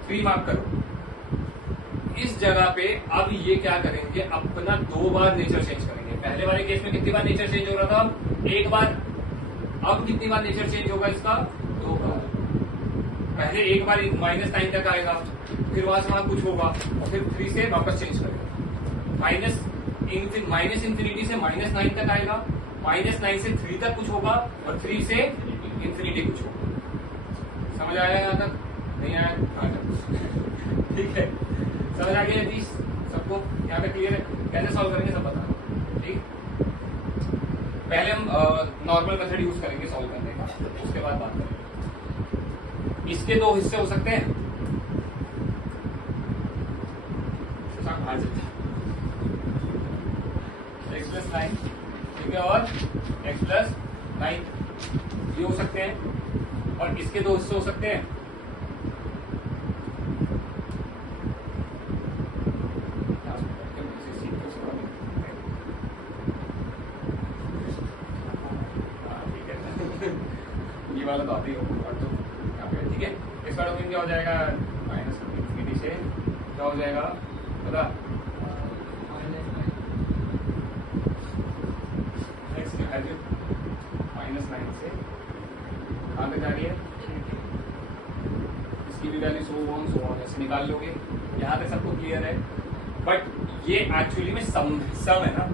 3 मार्क करो। इस जगह पे अब ये क्या करेंगे, अपना 2 बार नेचर चेंज करेंगे। पहले वाले केस में कितनी बार नेचर चेंज हो रहा था, 1 बार, अब कितनी बार नेचर चेंज होगा इसका, 2 बार। पहले 1 बार -9 तक आएगा, फिर वहां से वहां कुछ होगा, और फिर 3 से वापस चेंज करेगा, -∞ से -9 तक आएगा, -9 से 3 तक कुछ होगा, और 3 से इंफिनिटी कुछ होगा। समझ आया यहाँ तक? नहीं आया? ठीक है, समझ आ गया प्लीज सबको, यहाँ पे क्लियर है? कैसे सॉल्व करेंगे सब बता, ठीक। पहले हम नॉर्मल मेथड यूज करेंगे सॉल्व करने का, उसके बाद बात करेंगे। इसके 2 हिस्से हो सकते हैं, x + 9, ठीक है, और x + 9 ये हो सकते हैं, और इसके 2 हिस्से हो सकते हैं, ये वाला तो आते ही होगा, तो यहाँ पे ठीक है। इसका डोमेन क्या हो जाएगा, -∞ से क्या हो जाएगा पता, नेक्स्ट -9 से कहाँ पे जा रही है, इसकी भी वैल्यू सो ऑन ऐसे निकाल लोगे। यहाँ तक सबको क्लियर है? बट ये एक्चुअली में सम है ना,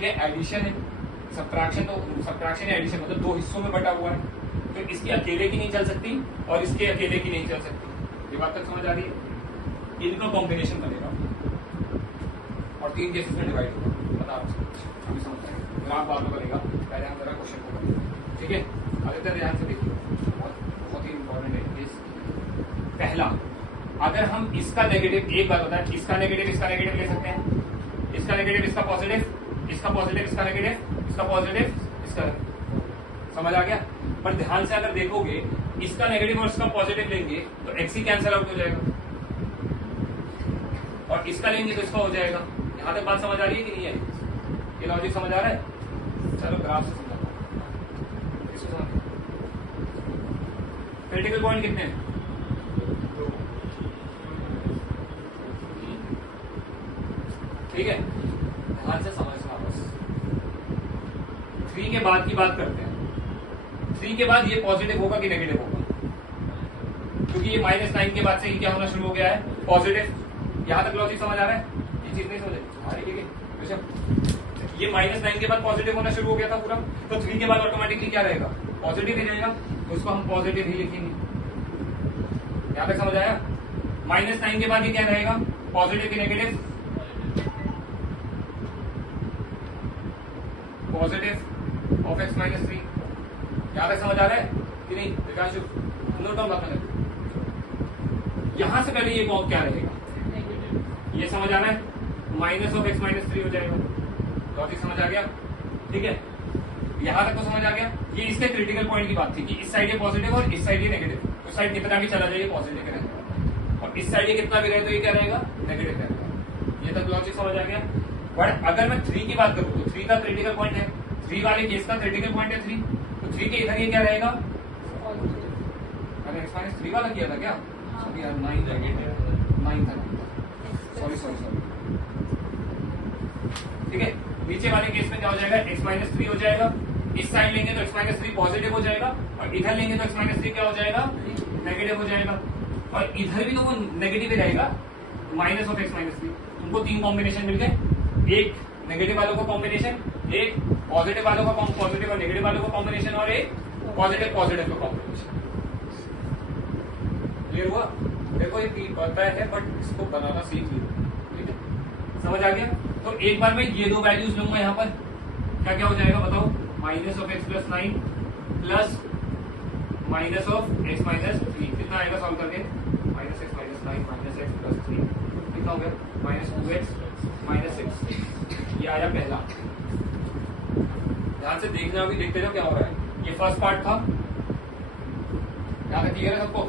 ये एडिशन है। सब्ट्रैक्शन या एडिशन मतलब दो हिस्सों में बटा हुआ है, तो इसकी अकेले की नहीं चल सकती और इसके अकेले की नहीं चल सकती। ये बात तक समझ आ रही है? इनका कॉम्बिनेशन बनेगा और 3 केसेस में डिवाइड होगा। बता रहा हूँ, अभी समझ आएगा, ग्राफ बाद में बनेगा, पहले हम जरा क्वेश्चन को करें। ठीक है, आदित्य ध्यान से देखिए, बहुत ही इंपॉर्टेंट है। पहला, अगर हम इसका नेगेटिव, एक बात होता है, इसका नेगेटिव ले सकते हैं, इसका नेगेटिव इसका पॉजिटिव, इसका पॉजिटिव इसका नेगेटिव, इसका पॉजिटिव इसका, समझ आ गया? पर ध्यान से अगर देखोगे, इसका नेगेटिव और इसका पॉजिटिव लेंगे तो एक्स ही कैंसिल आउट हो जाएगा, और इसका लेंगे तो इसका हो जाएगा। यहां तक बात समझ आ रही है कि नहीं है? ये लॉजिक समझ आ रहा है? चलो ग्राफ से समझाता हूं। क्रिटिकल पॉइंट कितने हैं? ठीक है, ध्यान से समझना बस। 3 के बाद की बात करते हैं। 3 के बाद ये पॉजिटिव होगा कि नेगेटिव होगा? क्योंकि ये -9 के बाद से ही क्या होना शुरू हो गया है? पॉजिटिव। यहां तक लॉजिक समझ आ रहा है? ये चीज नहीं समझ आ रही? ठीक है, ये -9 के बाद पॉजिटिव होना शुरू हो गया था पूरा, तो 3 के बाद ऑटोमेटिकली क्या रहेगा? पॉजिटिव ही रहेगा, तो उसको हम पॉजिटिव ही लिखेंगे। यहां तक समझ आया? -9 के बाद ये क्या रहेगा? पॉजिटिव की negative, positive of x minus 3। यहां तक समझ आ रहा है कि नहीं? विकास नोट डाउन बात। यहां से पहले ये क्या रहेगा? ये समझ आ रहा है? माइनस ऑफ x माइनस 3 हो जाएगा। लॉजिक समझ आ गया? ठीक है, यहां तक तो समझ आ गया। ये इसके क्रिटिकल पॉइंट की बात थी कि इस साइड ये पॉजिटिव और इस साइड ये नेगेटिव। उस साइड कितना भी चला जाए पॉजिटिव रहेगा, और इस साइड ये कितना भी रहे तो ये क्या रहेगा? नेगेटिव रहेगा। ये तक लॉजिक समझ आ गया? बट अगर मैं 3 की बात करूं तो 3 का क्रिटिकल पॉइंट है, 3 वाले केस का क्रिटिकल पॉइंट है 3, तो 3 के इधर ये क्या रहेगा? अरे x माइनस 3 वाला किया था क्या? अभी यार 9 था। सॉरी। ठीक है, नीचे वाले केस में क्या हो जाएगा? x माइनस 3 हो जाएगा। इस साइड लेंगे तो x माइनस 3 पॉजिटिव हो जाएगा, और इधर लेंगे तो x माइनस 3 क्या हो जाएगा? नेगेटिव हो जाएगा। और इधर भी तो वो नेगेटिव ही रहेगा, माइनस ऑफ x माइनस 3। तुमको 3 कॉम्बिनेशन मिल गए, एक नेगेटिव वालों का कॉम्बिनेशन, एक पॉजिटिव वालों का पॉजिटिव और नेगेटिव वालों का कॉम्बिनेशन, और एक पॉजिटिव का कॉम्बिनेशन। क्लियर हुआ? देखो ये पता है बट इसको बनाना सीख लो। ठीक है, समझ आ गया? तो एक बार मैं ये 2 वैल्यूज लूंगा यहाँ पर, क्या क्या हो जाएगा बताओ? Minus of x plus 9 plus minus of x minus 3। कितना आएगा सॉल्व करके? Minus x minus 9 minus x plus 3 कितना हो गया? Minus 2x minus 6। ये आया पहला। ध्यान से देखना, अभी देखते जाओ क्या हो रहा है। ये फर्स्ट पार्ट था, ध्यान रखिएगा सबको।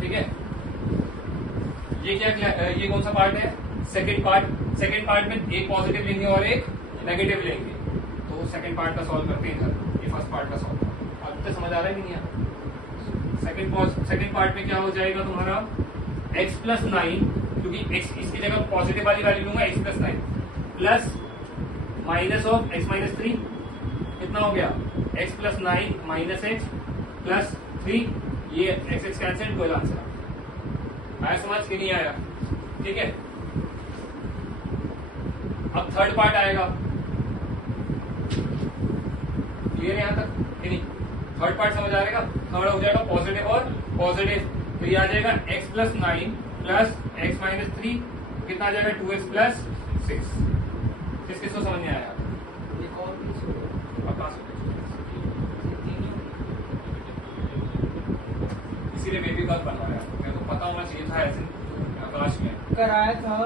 ठीक है, ये ये कौन सा पार्ट है? सेकंड पार्ट में एक पॉजिटिव लेंगे और एक नेगेटिव लेंगे, तो सेकंड पार्ट का सॉल्व करते हैं इधर, ये फर्स्ट पार्ट का सॉल्व। अब तो समझ आ रहा है कि नहीं? सेकंड पार्ट में क्या हो जाएगा तुम्हारा? x प्लस 9, क्योंकि x इसकी जगह पॉजिटिव वाली वैल्यू लूंगा, x plus 9 plus minus of x minus 3। कितना हो गया? x plus 9 minus x plus 3। ये x कैंसिल, कोई आंसर आया समझ कि नहीं आया? ठीक है, अब थर्ड पार्ट आएगा। क्लियर यहां तक कि नहीं? थर्ड पार्ट समझ आ जाएगा? थर्ड हो जाएगा पॉजिटिव और पॉजिटिव, तो ये आ जाएगा x plus 9 plus x minus 3। कितना आ जाएगा? 2x plus 6। किसको समझ नहीं आया? इसीलिए बेबी कल बनवाया, मेरे को पता होना चाहिए था ऐसे आकाश में कराया था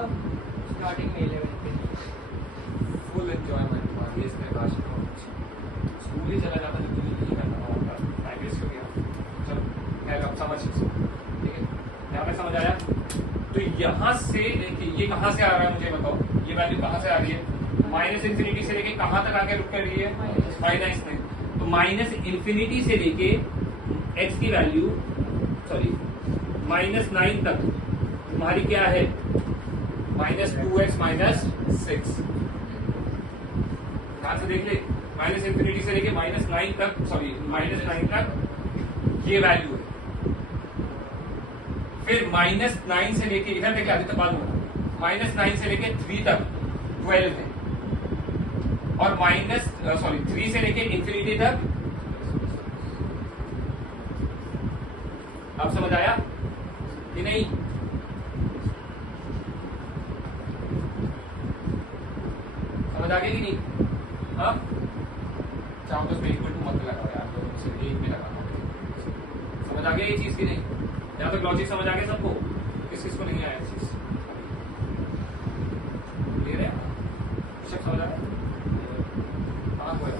स्टार्टिंग में 11 पे। फुल एंजॉयमेंट हुआ ये इसमें आकाश में। स्कूल ही चला जाता जब तुझे नहीं करना होगा, टाइम वेस्ट हो गया। चलो खैर अब समझ, ठीक है, यहाँ पे समझ आया? तो यहाँ से देखिए ये कहाँ से आ रहा है मुझे बताओ? ये वैल्यू कहाँ से आ रही है? माइनस इंफिनिटी से लेके कहाँ तक आके रुक कर रही है? माइनस में। तो माइनस इंफिनिटी से लेके x की वैल्यू -9 तक तुम्हारी क्या है? -2x minus 6। ध्यान से देख ले, माइनस इंफिनिटी से लेके -9 तक ये वैल्यू है। फिर -9 से लेके इधर देखिए आदित्य बाद में -9 से लेके 3 तक 12 है, और -3 से लेके इंफिनिटी तक। अब समझ आया कि नहीं? समझ आ गई कि नहीं? हाँ, चाहो तो उसमें इक्वल टू मत लगाओ यार, तो सिर्फ एक में लगाना। समझ आ गया ये चीज की नहीं? यहाँ तक लॉजिक समझ आ गया सबको? किस किस को नहीं आया चीज? क्लियर है? सब समझ आ रहा है? हाँ, कोई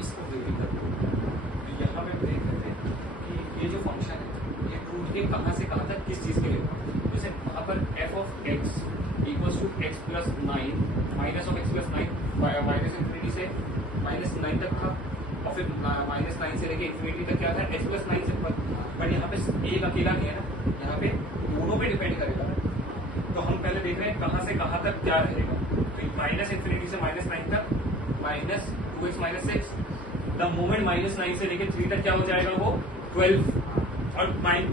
इसको देखिए तो यहाँ पे देख लेते हैं कि ये जो फंक्शन है ये टूट के कहाँ से कहाँ तक किस चीज के लिए होगा। जैसे वहाँ पर f of x equals to x plus 9 minus of x plus 9 minus infinity से -9 तक था, और फिर -9 से लेके इंफिनिटी तक क्या था, x प्लस 9 से ऊपर। बट यहाँ पे एक अकेला नहीं है ना, यहाँ पे दोनों पे डिपेंड करेगा ना। तो हम पहले देख रहे हैं कहाँ से कहाँ तक क्या रहेगा। तो माइनस इंफिनिटी से -9 तक -2x - 6। द मोमेंट -9 से लेके 3 तक क्या हो जाएगा वो 12, और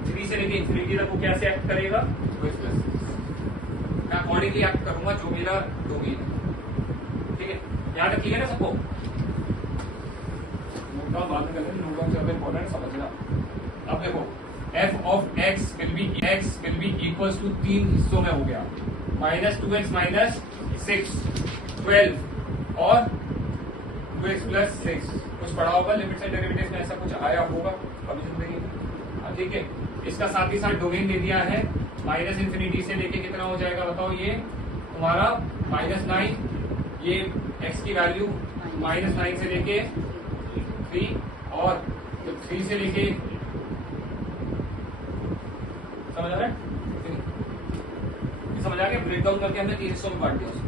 3 से लेके इंफिनिटी तक वो कैसे एक्ट करेगा, 2x प्लस 6। मैं अकॉर्डिंगली एक्ट करूंगा जो मेरा डोमेन है। ठीक है, यहाँ तक ठीक है ना सबको? नोट डाउन बाद में कर लेंगे, नोट डाउन ज्यादा इंपॉर्टेंट समझना। अब देखो f of x will be equals to 3 हिस्सों में हो गया, -2x - 6 12 और 2x प्लस 6। कुछ पढ़ा होगा लिमिट्स एंड डेरिवेटिव्स में, ऐसा कुछ आया होगा अभी जिंदगी में। ठीक है, इसका साथ ही साथ डोमेन दे दिया है माइनस इंफिनिटी से लेके कितना हो जाएगा बताओ, ये तुम्हारा -9, ये x की वैल्यू -9 से लेके 3, और 3 से लेके, समझ आ रहा है? समझ आ गया? ब्रेक डाउन करके हमने 3 हिस्सों में बांट दिया उसको।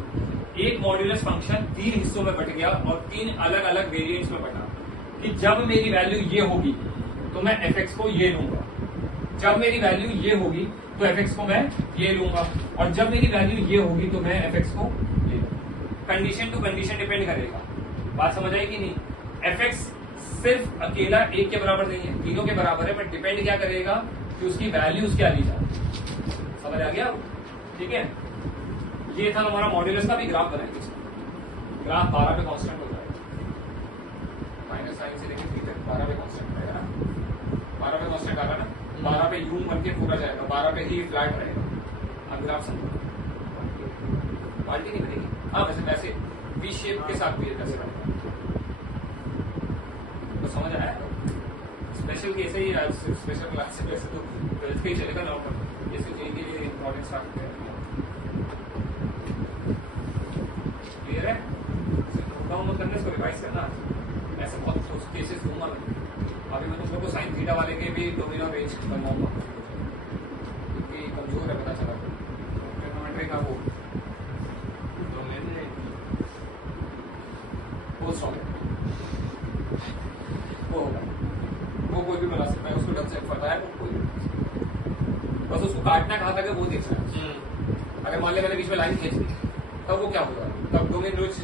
एक मॉड्यूलस फंक्शन 3 हिस्सों में बट गया और 3 अलग अलग वेरिएंट्स में बटा, कि जब मेरी वैल्यू ये होगी तो मैं fx को ये लूंगा, जब मेरी वैल्यू ये होगी तो fx को मैं ये लूंगा, और जब मेरी वैल्यू ये होगी तो मैं fx को ये लूंगा। कंडीशन टू कंडीशन डिपेंड करेगा। बात समझ आई कि नहीं? fx सिर्फ अकेला एक के बराबर नहीं है, तीनों के बराबर है, बट डिपेंड क्या करेगा कि उसकी वैल्यूज क्या ली जाए। समझ आ गया? ठीक है, ये था हमारा मॉड्यूलस का भी ग्राफ बनाएंगे। ग्राफ 12 पे कांस्टेंट हो जाएगा, -9 से लेकर 3 तक 12 पे कांस्टेंट रहेगा ना, 12 पे कांस्टेंट आ रहा ना, 12 पे यूं बन के पूरा जाएगा, 12 पे ही फ्लैट रहेगा। अब ग्राफ समझो, क्वालिटी नहीं बनेगी। हाँ, वैसे वी शेप के साथ भी कैसे बनेगा तो समझ आया? स्पेशल केस है ये, स्पेशल क्लास से वैसे तो 12th ही चलेगा नॉर्मल, जैसे जे के लिए इंपॉर्टेंट स्टार्ट करें। क्लियर है? डाउन मत करने, इसको रिवाइज करना। ऐसे बहुत केसेस दूंगा मैं अभी, मैं तुम लोग को साइन थीटा वाले के भी डोमेन और रेंज बनवाऊंगा, क्योंकि कमजोर है पता चला ट्रिग्नोमेट्री का वो स्ट्रॉन्ग है, वो होगा, वो कोई भी बना सकता है, उसको ढंग से पता है, वो कोई भी, बस उसको काटना कहाँ तक है वो देख सकता है। अगर मान लिया मैंने बीच में लाइन खींच दी तब वो क्या होगा, तब डोमेन रोज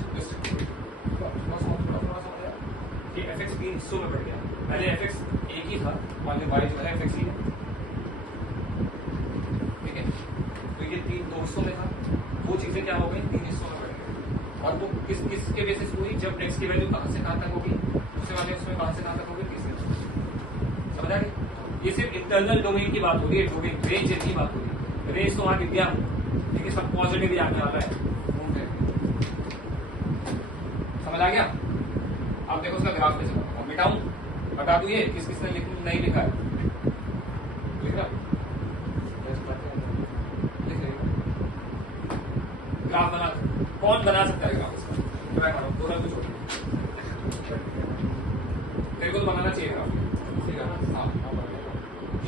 कि fx 3 हिस्सों में बढ़ गया। पहले fx एक ही था, मान लिया y जो है fx ही है, ठीक है, तो ये 2 हिस्सों में था, वो चीजें क्या हो गई 3 हिस्सों में बढ़ गई। और वो किसके बेसिस हुई, जब x की वैल्यू कहाँ से कहाँ तक होगी, दूसरे वाले उसमें कहाँ से कहाँ तक होगी, तीसरे। समझ आ गई? ये सिर्फ इंटरनल डोमेन की बात हो रही है, डोमेन रेंज की बात हो रही है। रेंज तो वहां दिख गया, लेकिन सब पॉजिटिव ही आने वाला है। समझ आ गया? अब देखो उसका ग्राफ कैसे बनाऊं, मिटाऊं, बता दूं ये किस किसने नहीं लिखा है, लिख रहा ग्राफ बना, कौन बना सकता है ग्राफ इसका? पूरा कुछ तेरे को तो बनाना चाहिए ग्राफ। हाँ,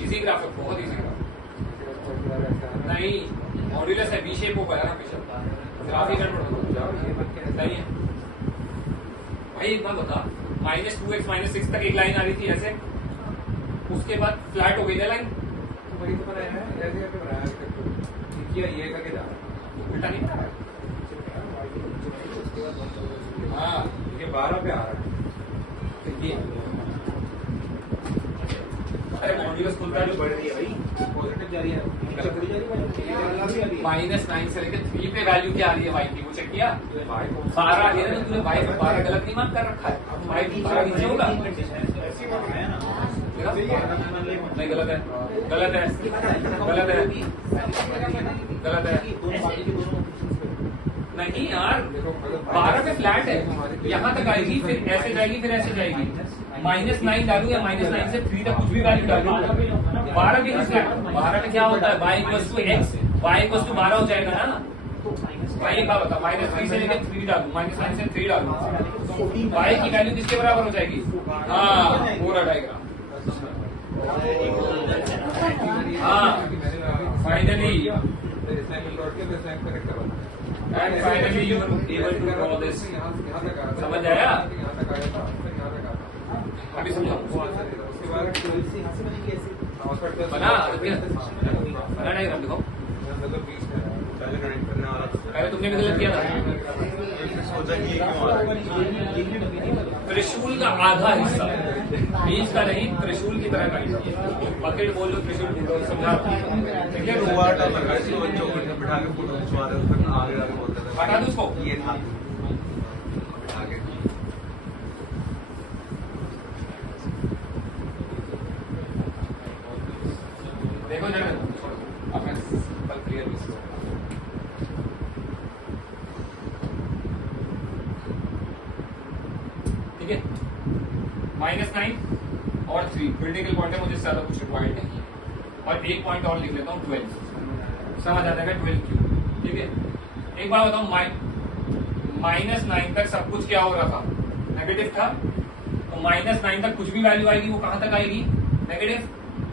इजी ग्राफ है, बहुत इजी ग्राफ। नहीं, मॉड्यूलस है, वी शेप होगा ना हमेशा, ग्राफ ही गड़बड़ नहीं है भाई। एक बात बता, -2x - 6 तक एक लाइन आ रही थी ऐसे, उसके बाद फ्लैट हो गई ना लाइन, तो वही तो बनाया है, ऐसे करके बनाया है, किया ये करके जा रहा है, उल्टा नहीं बना रहा है। हाँ, ये 12 पे आ रहा है, तो ये अरे मॉड्यूलस खुलता है जो बढ़ रही है भाई, पॉजिटिव जा रही है नीचे पूरी जा रही है -9 से लेकर 3 पे वैल्यू क्या आ रही है y की, वो चेक किया? 12 है ना, तूने y पे 12 गलत नहीं मार्क कर रखा है, अब y की 12 नीचे होगा? नहीं, गलत है, गलत है, गलत है, गलत है। नहीं यार, 12 पे फ्लैट है, यहाँ तक आएगी, फिर ऐसे जाएगी, फिर ऐसे जाएगी। -9 डालू या -9 से 3 तक कुछ भी वैल्यू डालू, 12 भी फ्लैट। 12 में क्या होता है, y = x, y = 12 हो जाएगा ना। y क्या होता है, -3 से लेकर 3 डालू, -9 से 3 डालू, y की वैल्यू किसके बराबर हो जाएगी? हाँ, पूरा डायग्राम। हाँ, finally and finally you were able to draw this. समझ आया? अभी समझाओ। बना डायग्राम देखो। पहले तुमने भी गलत किया था। त्रिशूल का आधा हिस्सा, बीच का नहीं, त्रिशूल की तरह का हिस्सा। बकेट बोल लो, त्रिशूल समझा। ठीक है, हटा दो उसको। देखो जरा, अपने सिंपल क्लियर ठीक है। -9 और 3 क्रिटिकल पॉइंट है, मुझे ज्यादा कुछ रिक्वायर्ड नहीं है। और एक पॉइंट और लिख लेता हूँ, 12 समझ आ जाएगा, 12 क्यों। ठीक है, एक बार बताऊं, -9 तक सब कुछ क्या हो रहा था, नेगेटिव था। तो -9 तक कुछ भी वैल्यू आएगी, वो कहां तक आएगी, नेगेटिव।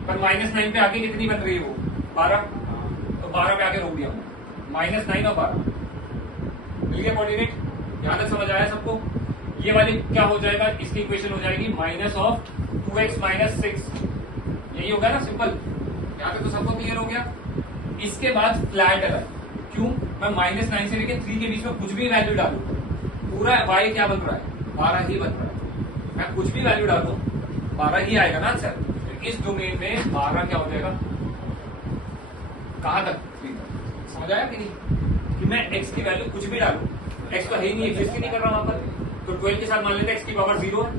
पर -9 पे आके कितनी बन रही है वो, 12। तो 12 पे आके रोक दिया, -9 और 12 मिल गया कोऑर्डिनेट। यहां तक समझ आया सबको? ये वाली क्या हो जाएगा, इसकी इक्वेशन हो जाएगी -2x - 6। यही होगा ना, सिंपल। यहां तक तो सबको क्लियर हो गया। इसके बाद फ्लैट एरर, क्यों? मैं -9 से लेकर 3 के बीच में कुछ भी वैल्यू डालू, पूरा y क्या बन रहा है, 12 ही बन रहा है। मैं कुछ भी वैल्यू डालू, 12 ही आएगा ना आंसर। इस डोमेन में 12 क्या हो जाएगा, कहां तक, 3 तक। समझ आया कि नहीं? कि मैं x की वैल्यू कुछ भी डालू, x तो है ही नहीं, एग्जिस्ट ही नहीं कर रहा वहां पर। तो 12 के साथ मान लेते हैं x की पावर 0 है,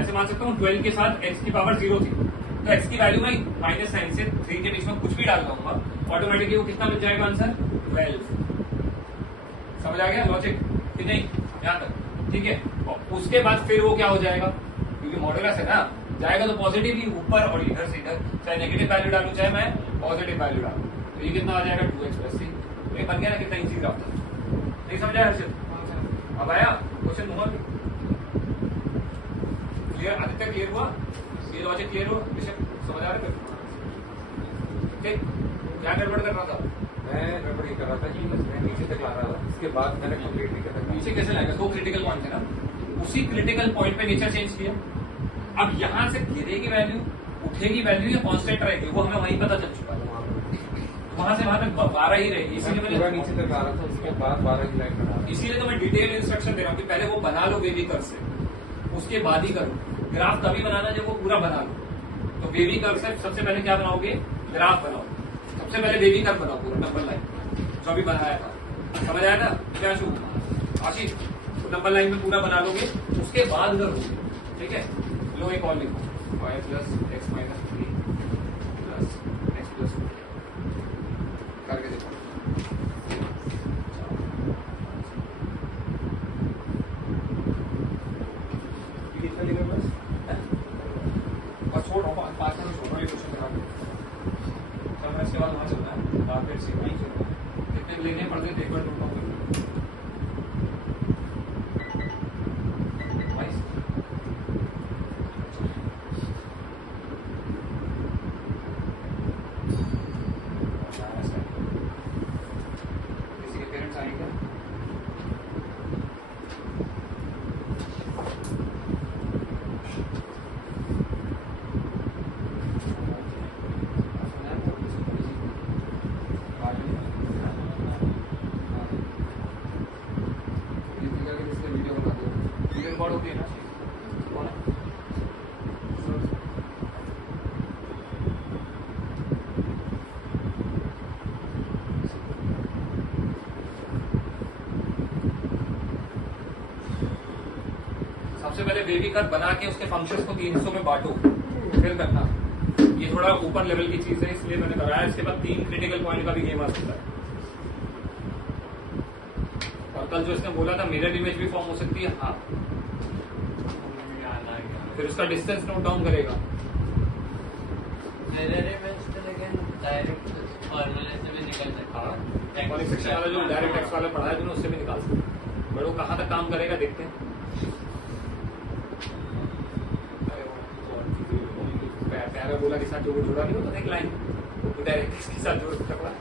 ऐसे मान सकता हूँ 12 के साथ x की पावर 0 थी। तो x की वैल्यू में -9 से 3 के बीच में कुछ भी डाल दूंगा, ऑटोमेटिकली वो कितना मिल जाएगा आंसर, 12। समझ आ गया लॉजिक कि नहीं, यहां तक? ठीक है। और उसके बाद फिर वो क्या हो जाएगा, क्योंकि मॉडुलस है ना, जाएगा तो पॉजिटिव ही ऊपर और इधर से इधर, चाहे नेगेटिव वैल्यू डालू चाहे मैं पॉजिटिव वैल्यू डालू। तो ये कितना आ जाएगा, 2x + 3। ये बन गया ना, कितना इजी ग्राफ था। नहीं समझ आया हर्षित? अब आया question number clear? Aditya clear हुआ? ये लॉजिक क्लियर हुआ? समझ आ रहा है? ठीक, क्या गड़बड़ कर रहा था? मैं गड़बड़ ये कर रहा था कि मैं नीचे तक ला रहा था, इसके बाद मैंने कंप्लीट नहीं किया। नीचे कैसे लाएगा, 2 क्रिटिकल पॉइंट है ना, उसी क्रिटिकल पॉइंट पे नेचर चेंज किया। अब यहां से गिरेगी वैल्यू, उठेगी वैल्यू या कांस्टेंट रहेगी, वो हमें वहीं पता चल चुका है। वहां से वहां तक 12 ही रहेगी, इसीलिए पूरा मैंने नीचे तक ला रहा था, उसके बाद 12 की लाइन बना। इसीलिए तो मैं डिटेल इंस्ट्रक्शन दे रहा हूँ कि पहले वो बना लो बेबी कर्व से, उसके बाद ही करो। ग्राफ तभी बनाना जब वो पूरा बना लो। तो बेबी कर्व से सबसे पहले क्या बनाओगे, ग्राफ बनाओ। सबसे पहले बेबी कर्व बनाओ, पूरा नंबर लाइन जो अभी बनाया था। समझ आया ना क्या शू आशीष? तो नंबर लाइन में पूरा बना लोगे, उसके बाद करोगे। ठीक है, लो एक और लिखो, y + x - 3 + x + 2 करके देखो। कितना लिखा बस? और छोड़ रहा हूँ, 5 मिनट छोड़ रहा हूँ, ये क्वेश्चन करा दो। मैं इसके बाद वहां चलना है, मार्केट से वहीं चलना है। कितने लेने पड़ते थे एक बार नोट डाउन कर लो। किसी के पेरेंट्स आएंगे? वीडियो बना दो, वीडियो रिकॉर्ड होती है ना। सबसे पहले वेवी कर्व बना के उसके फंक्शंस को 3 हिस्सों में बांटो, फिर करना। ये थोड़ा ऊपर लेवल की चीज है, इसलिए मैंने कराया। इसके बाद 3 क्रिटिकल पॉइंट का भी गेम आ सकता है। और कल जो इसने बोला था मिरर इमेज भी फॉर्म हो सकती है, हाँ। फिर उसका डिस्टेंस नोट डाउन करेगा। डायरेक्ट फॉर्मूले से भी निकल सकता है। इकोनॉमिक सेक्शन वाला जो डायरेक्ट टैक्स वाला पढ़ा है तूने, उससे भी निकाल सकते हैं। बट वो कहाँ तक काम करेगा देखते हैं। पैराबोला के साथ जो जुड़ा नहीं होता एक लाइन, वो डायरेक्ट टैक्स के साथ जोड़ सकता है।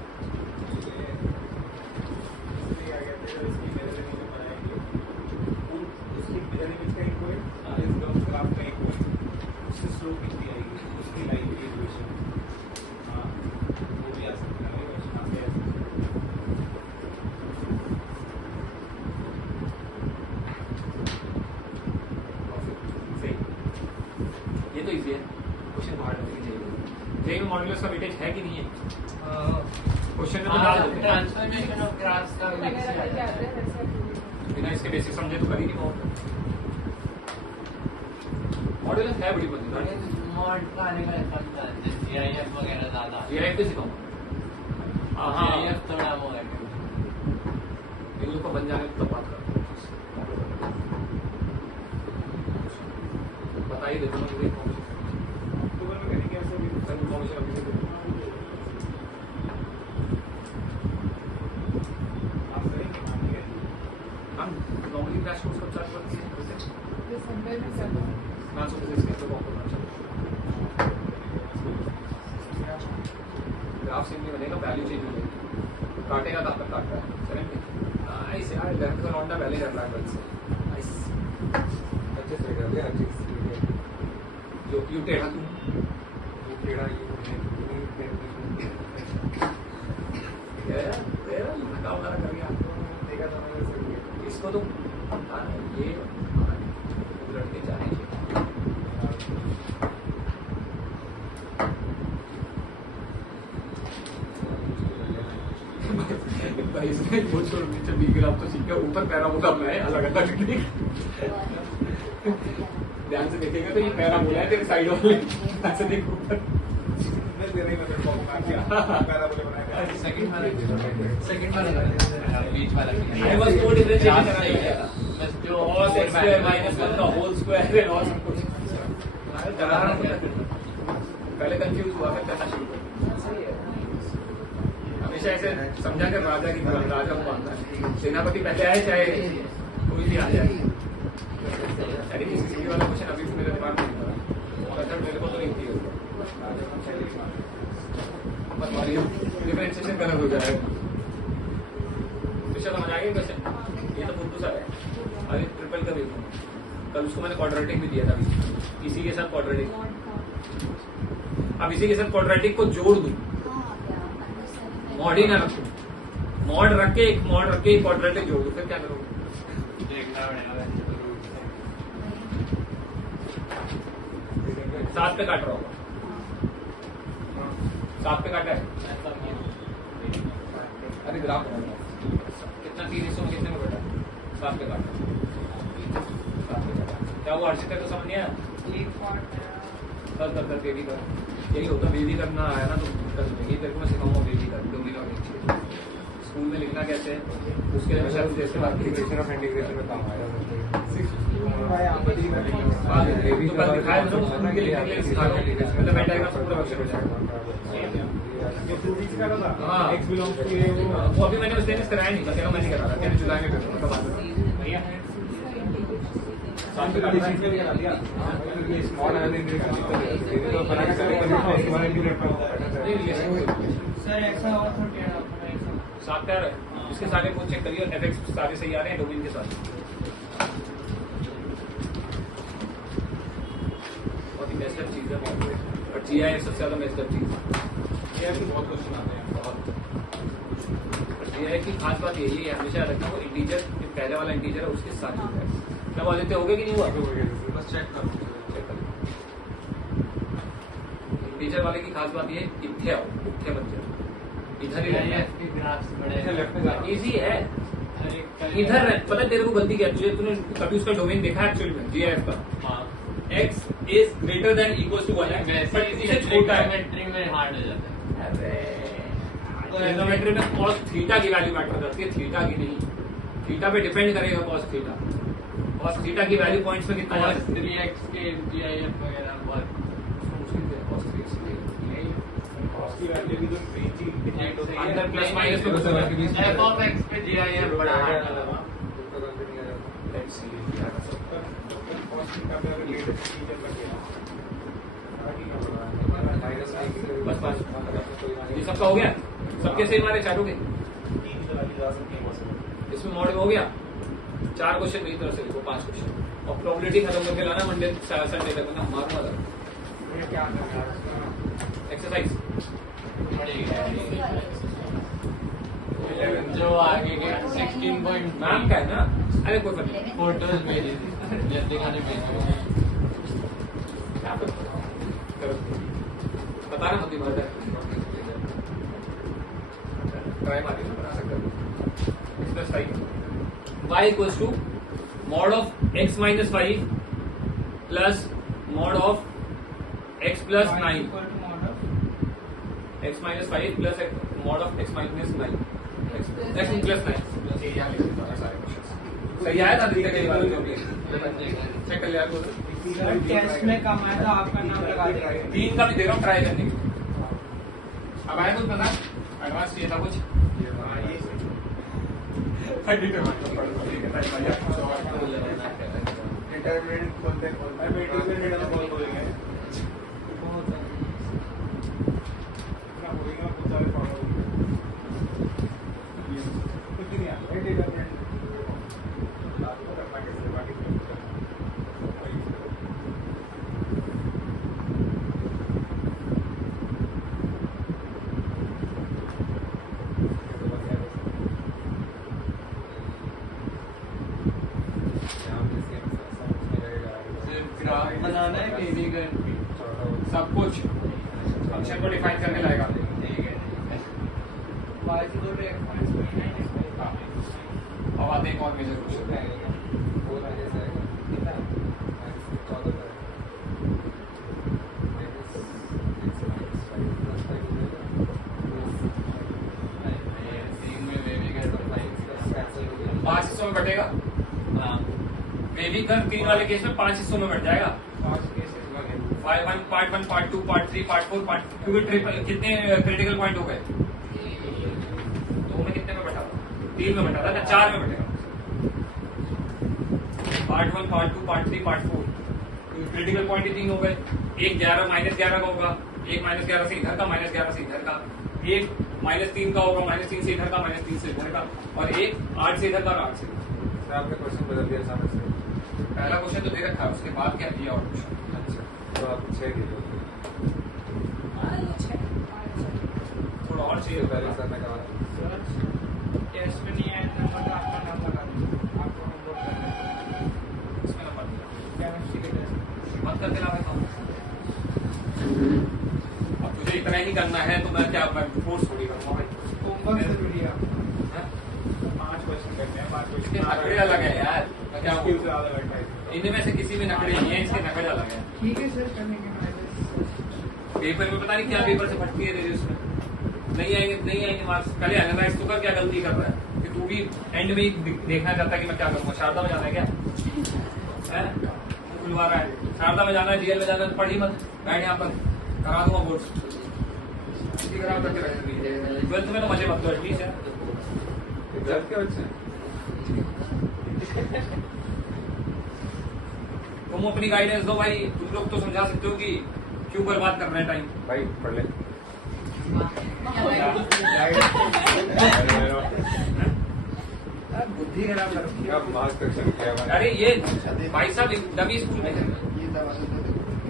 ये तो इजी है, क्वेश्चन हार्ड होने चाहिए। जेई में मॉड्यूलस का वेटेज है कि नहीं है? क्वेश्चन में तो डाल देते हैं। ट्रांसफॉर्मेशन ऑफ ग्राफ्स का वगैरह करके आते हैं वैसे application। बिना इसके बेसिक समझे तो कर ही नहीं पाओगे। मॉड्यूलस है बड़ी बंदी, मॉड का आने का कम था, जीआईएफ वगैरह ज्यादा। जीआईएफ भी सिखाऊंगा। हाँ, जीआईएफ थोड़ा वो है। इन लोग को बन जाने तो बात करते हैं। बता ही देता हूँ मुझे अक्टूबर में करेंगे ऐसे भी। इन्फॉर्मेशन अभी से दे। आप करेंगे, मान लिया। हम नॉर्मली क्रैश कोर्स कब चालू करते हैं? दिसंबर में चलो। मैं सोचते इसके अंदर बहुत करना चाहिए। ग्राफ सेम नहीं बनेगा, वैल्यू चेंज हो जाएगी। काटेगा तो आपका काट रहा है। चलेंगे नाइस यार, लेफ्ट का लौंडा पहले कर रहा है कल से। नाइस, अच्छे से कर लिया, अच्छे से जो क्यों टेढ़ा तू ये टेढ़ा ये तेरा लड़का वगैरह कर गया। देखा था मैंने सर ये। इसको तो ये लड़के जाने इसमें वो छोड़ नीचे बी ग्राफ तो सीखा, ऊपर पैराबोला बनाए अलग अलग टेक्निक। ध्यान से देखेगा तो ये पैराबोला है, तेरे साइड वाले ऐसे देख ऊपर। मैं तेरा ही मतलब फॉर्म मार दिया। पैरा बोले बनाया। सेकंड वाला बीच वाला I was more differentiation graph करना सही नहीं है। था। बस जो cos x square minus 1 का होल स्क्वायर है और सब कुछ। पहले कंफ्यूज हुआ फिर करना शुरू कर। हमेशा ऐसे समझा कर राजा की तरह राजा को मानना है। सेनापति पहले आए चाहे कोई भी आ जाए। अरे किसी वाला क्वेश्चन अभी भी मेरे दिमाग में नहीं पड़ा, मेथड मेरे को तो नहीं थी। डिफरेंशिएशन गलत हो जाएगा। तो समझ आ गया क्वेश्चन? ये तो फुद्दू सा है। अभी ट्रिपल का देखो, कल उसको मैंने क्वाड्रेटिक भी दिया था इसी के साथ क्वाड्रेटिक। अब इसी के साथ क्वाड्रेटिक को जोड़ दूं, मॉड ही ना रखूं, मॉड रख के एक क्वाड्रेटिक जोड़ दूं, फिर क्या करोगे? देखना पड़ेगा। 7 पे काट रहा होगा, 7 पे काटा है। अरे ग्राफ कितना 3 हिस्सों में कितने में बैठा? 7 पे काटा, 7 पे काटा। क्या वो अर्जित है तो समझ नहीं आया? कर बेबी कर, यही होता। बेबी करना आया ना तो कर देंगे। तेरे को मैं सिखाऊंगा बेबी कर, डोमिनो स्कूल में लिखना कैसे है उसके हमेशा जैसे बात इंटीग्रेशन ऑफ इंटीग्रेशन में काम आएगा। तो कल दिखाया तो स्कूल के लिखने के लिए सिखा रहा हूँ। मतलब मैं डायग्राम पूरा वर्कशीट में जाएगा। जो 2 का था हाँ। x बिलोंग्स टू ये वो अभी मैंने उस दिन कराया नहीं, बताया मैं नहीं करा रहा, मैंने जुलाई में कर भैया 7 पे काटा है। ये स्मॉल एल इंटीग्रेशन तो बना के करेंगे उसके बाद इंटीग्रेट होता है। नहीं रिलेशन सर ऐसा और तो टेढ़ा 7 पे आ रहा है। इसके सारे को चेक करिए, एफएक्स सारे सही आ रहे हैं डोमेन के साथ। बहुत ही बेस्ट चीज है और जीआईएफ सबसे ज्यादा बेस्ट चीज है। जीआईएफ के बहुत क्वेश्चन आते हैं बहुत। जीआईएफ की खास बात यही है, हमेशा रखना वो इंटीजर जो पहले वाला इंटीजर है उसके साथ जुड़ा है। क्या आदित्य हो गया कि नहीं हुआ? बस चेक करो। इंटीजर वाले की खास बात ये है, इत्थे आओ, इत्थे मत जाओ, इधर ही रहना है। के ग्राफ्स बड़े लेफ्ट में जाना। इजी है, इधर है, पता है तेरे को गलती क्या तुझे, तूने कभी उसका डोमेन देखा है एक्चुअली में जीआईएफ का? हाँ x is greater than equal to 1 है, वैसे बट ही इससे छोटा है। ट्रिग्नोमेट्री में हार्ड हो जाता है। अरे तो ट्रिग्नोमेट्री में cos थीटा की वैल्यू मैटर करती है, थीटा की नहीं। थीटा पे डिपेंड करेगा cos थीटा। cos थीटा की वैल्यू पॉइंट्स में कितना cos है? 3x के GIF वगैरह बहुत cos 3x नहीं, कॉस्ट की वैल्यू भी तो रेंज ही अंदर प्लस माइनस में कुछ f of x पे GIF बड़ा हार्ड है। लेट्स सी कॉस्ट का अगर लेटेस्ट फीचर कर दिया बस बस ये सबका हो गया, सबके सेम वाले चारों के इसमें मॉडल हो गया। 4 क्वेश्चन मेरी तरफ से लिखो, 5 क्वेश्चन और प्रोबेबिलिटी खत्म करके लाना मंडे संडे तक ना मारना वाला क्या करना है एक्सरसाइज। जो आगे के 16 नाम क्या है ना, अरे कोई बात नहीं, फोटोज भेजी थी जल्दी खाने भेजी। क्या करो बताना मत दिमाग ट्राई मारिए ना, बना सकते हो। इसमें सही y equals to mod of x minus 5 plus mod of x plus 9, x minus 5 plus mod of x minus 9, x plus 9। सही आया था दिक्कत कई बार जो भी चेक कर लिया। टेस्ट में कम आया था, आपका नाम लगा देगा। 3 का भी दे रहा हूँ ट्राई करने की। अब आया कुछ पता एडवांस चाहिए था कुछ इंटरमीडिएट बोलते हैं इंटरमीडिएट बोलेंगे ना होएगा कुछ सारे फॉलो कुछ नहीं आता इंटरमीडिएट आपको करना कैसे बाकी ग्राफ बनाना है बेबी गर्ल की। सब कुछ फंक्शन को डिफाइन करने लगेगा। अब आते हैं एक और मेजर क्वेश्चन। में बेबी गर्ल 5 हिस्सों में बटेगा। बेबी गर्ल 3 वाले केस में 5 हिस्सों में बट जाएगा। 5 केसेस वाले part 1, part 2, part 3, part 4, part क्योंकि ट्रिपल कितने क्रिटिकल पॉइंट हो गए? 2 में कितने में बटा था? 3 में बटा था ना, 4 में बटेगा। Part 1, part 2, part 3, part 4 critical point ही 3 हो गए। एक 11 -11 का होगा, एक -11 से इधर का, -11 से इधर का, एक -3 का होगा, -3 से इधर का, -3 से इधर का, और एक 8 से इधर का और 8 से इधर का। आपने क्वेश्चन बदल दिया सामने से पहला क्वेश्चन तो दे रखा है, उसके बाद क्या दिया और कुछ। अच्छा तो आप 6 दिए थोड़ा और चाहिए पहले सर ने कहा टेस्ट में नहीं आया था, मतलब आपका नाम लगा देगा। आपको नोट करना है इसमें नंबर दिया। केमिस्ट्री के टेस्ट। मत करके ला देता हूँ। अब तुझे इतना ही करना है तो मैं क्या फोर्स थोड़ी करूँगा भाई। होमवर्क जरूरी है आपका। हाँ? 5 क्वेश्चन करते हैं 5 इसके क्वेश्चन नखरे अलग है यार, मैं क्या स्किल से बोलूं? अलग अलग टाइप इनमें से किसी में नखरे नहीं है, इसके नखरे अलग है। ठीक है सर, करने के बाद पेपर में पता नहीं क्या पेपर से फटती है तेरे उसमें। नहीं आएंगे मार्क्स। पहले एनालाइज तो कर, क्या गलती कर रहा है कि तू भी एंड में ही देखना चाहता है कि मैं क्या करूँगा। शारदा में जाना है क्या है? मुंह खुलवा रहा है। शारदा में जाना है, जीएल में जाना है, तो पढ़ ही मत, बैठ यहाँ पर, करा दूंगा बोर्ड्स। इसी खराब करके बैठ गई। 12th में तो मजे मत लो एटलीस्ट यार। रिजल्ट के बच्चे तुम अपनी गाइडेंस दो भाई, तुम लोग तो समझा सकते हो कि क्यों बर्बाद कर रहे हैं टाइम। भाई पढ़ ले बुद्धि खराब कर क्या मार्क्स सेक्शन किया अरे ये भाई साहब डमी स्कूल में है।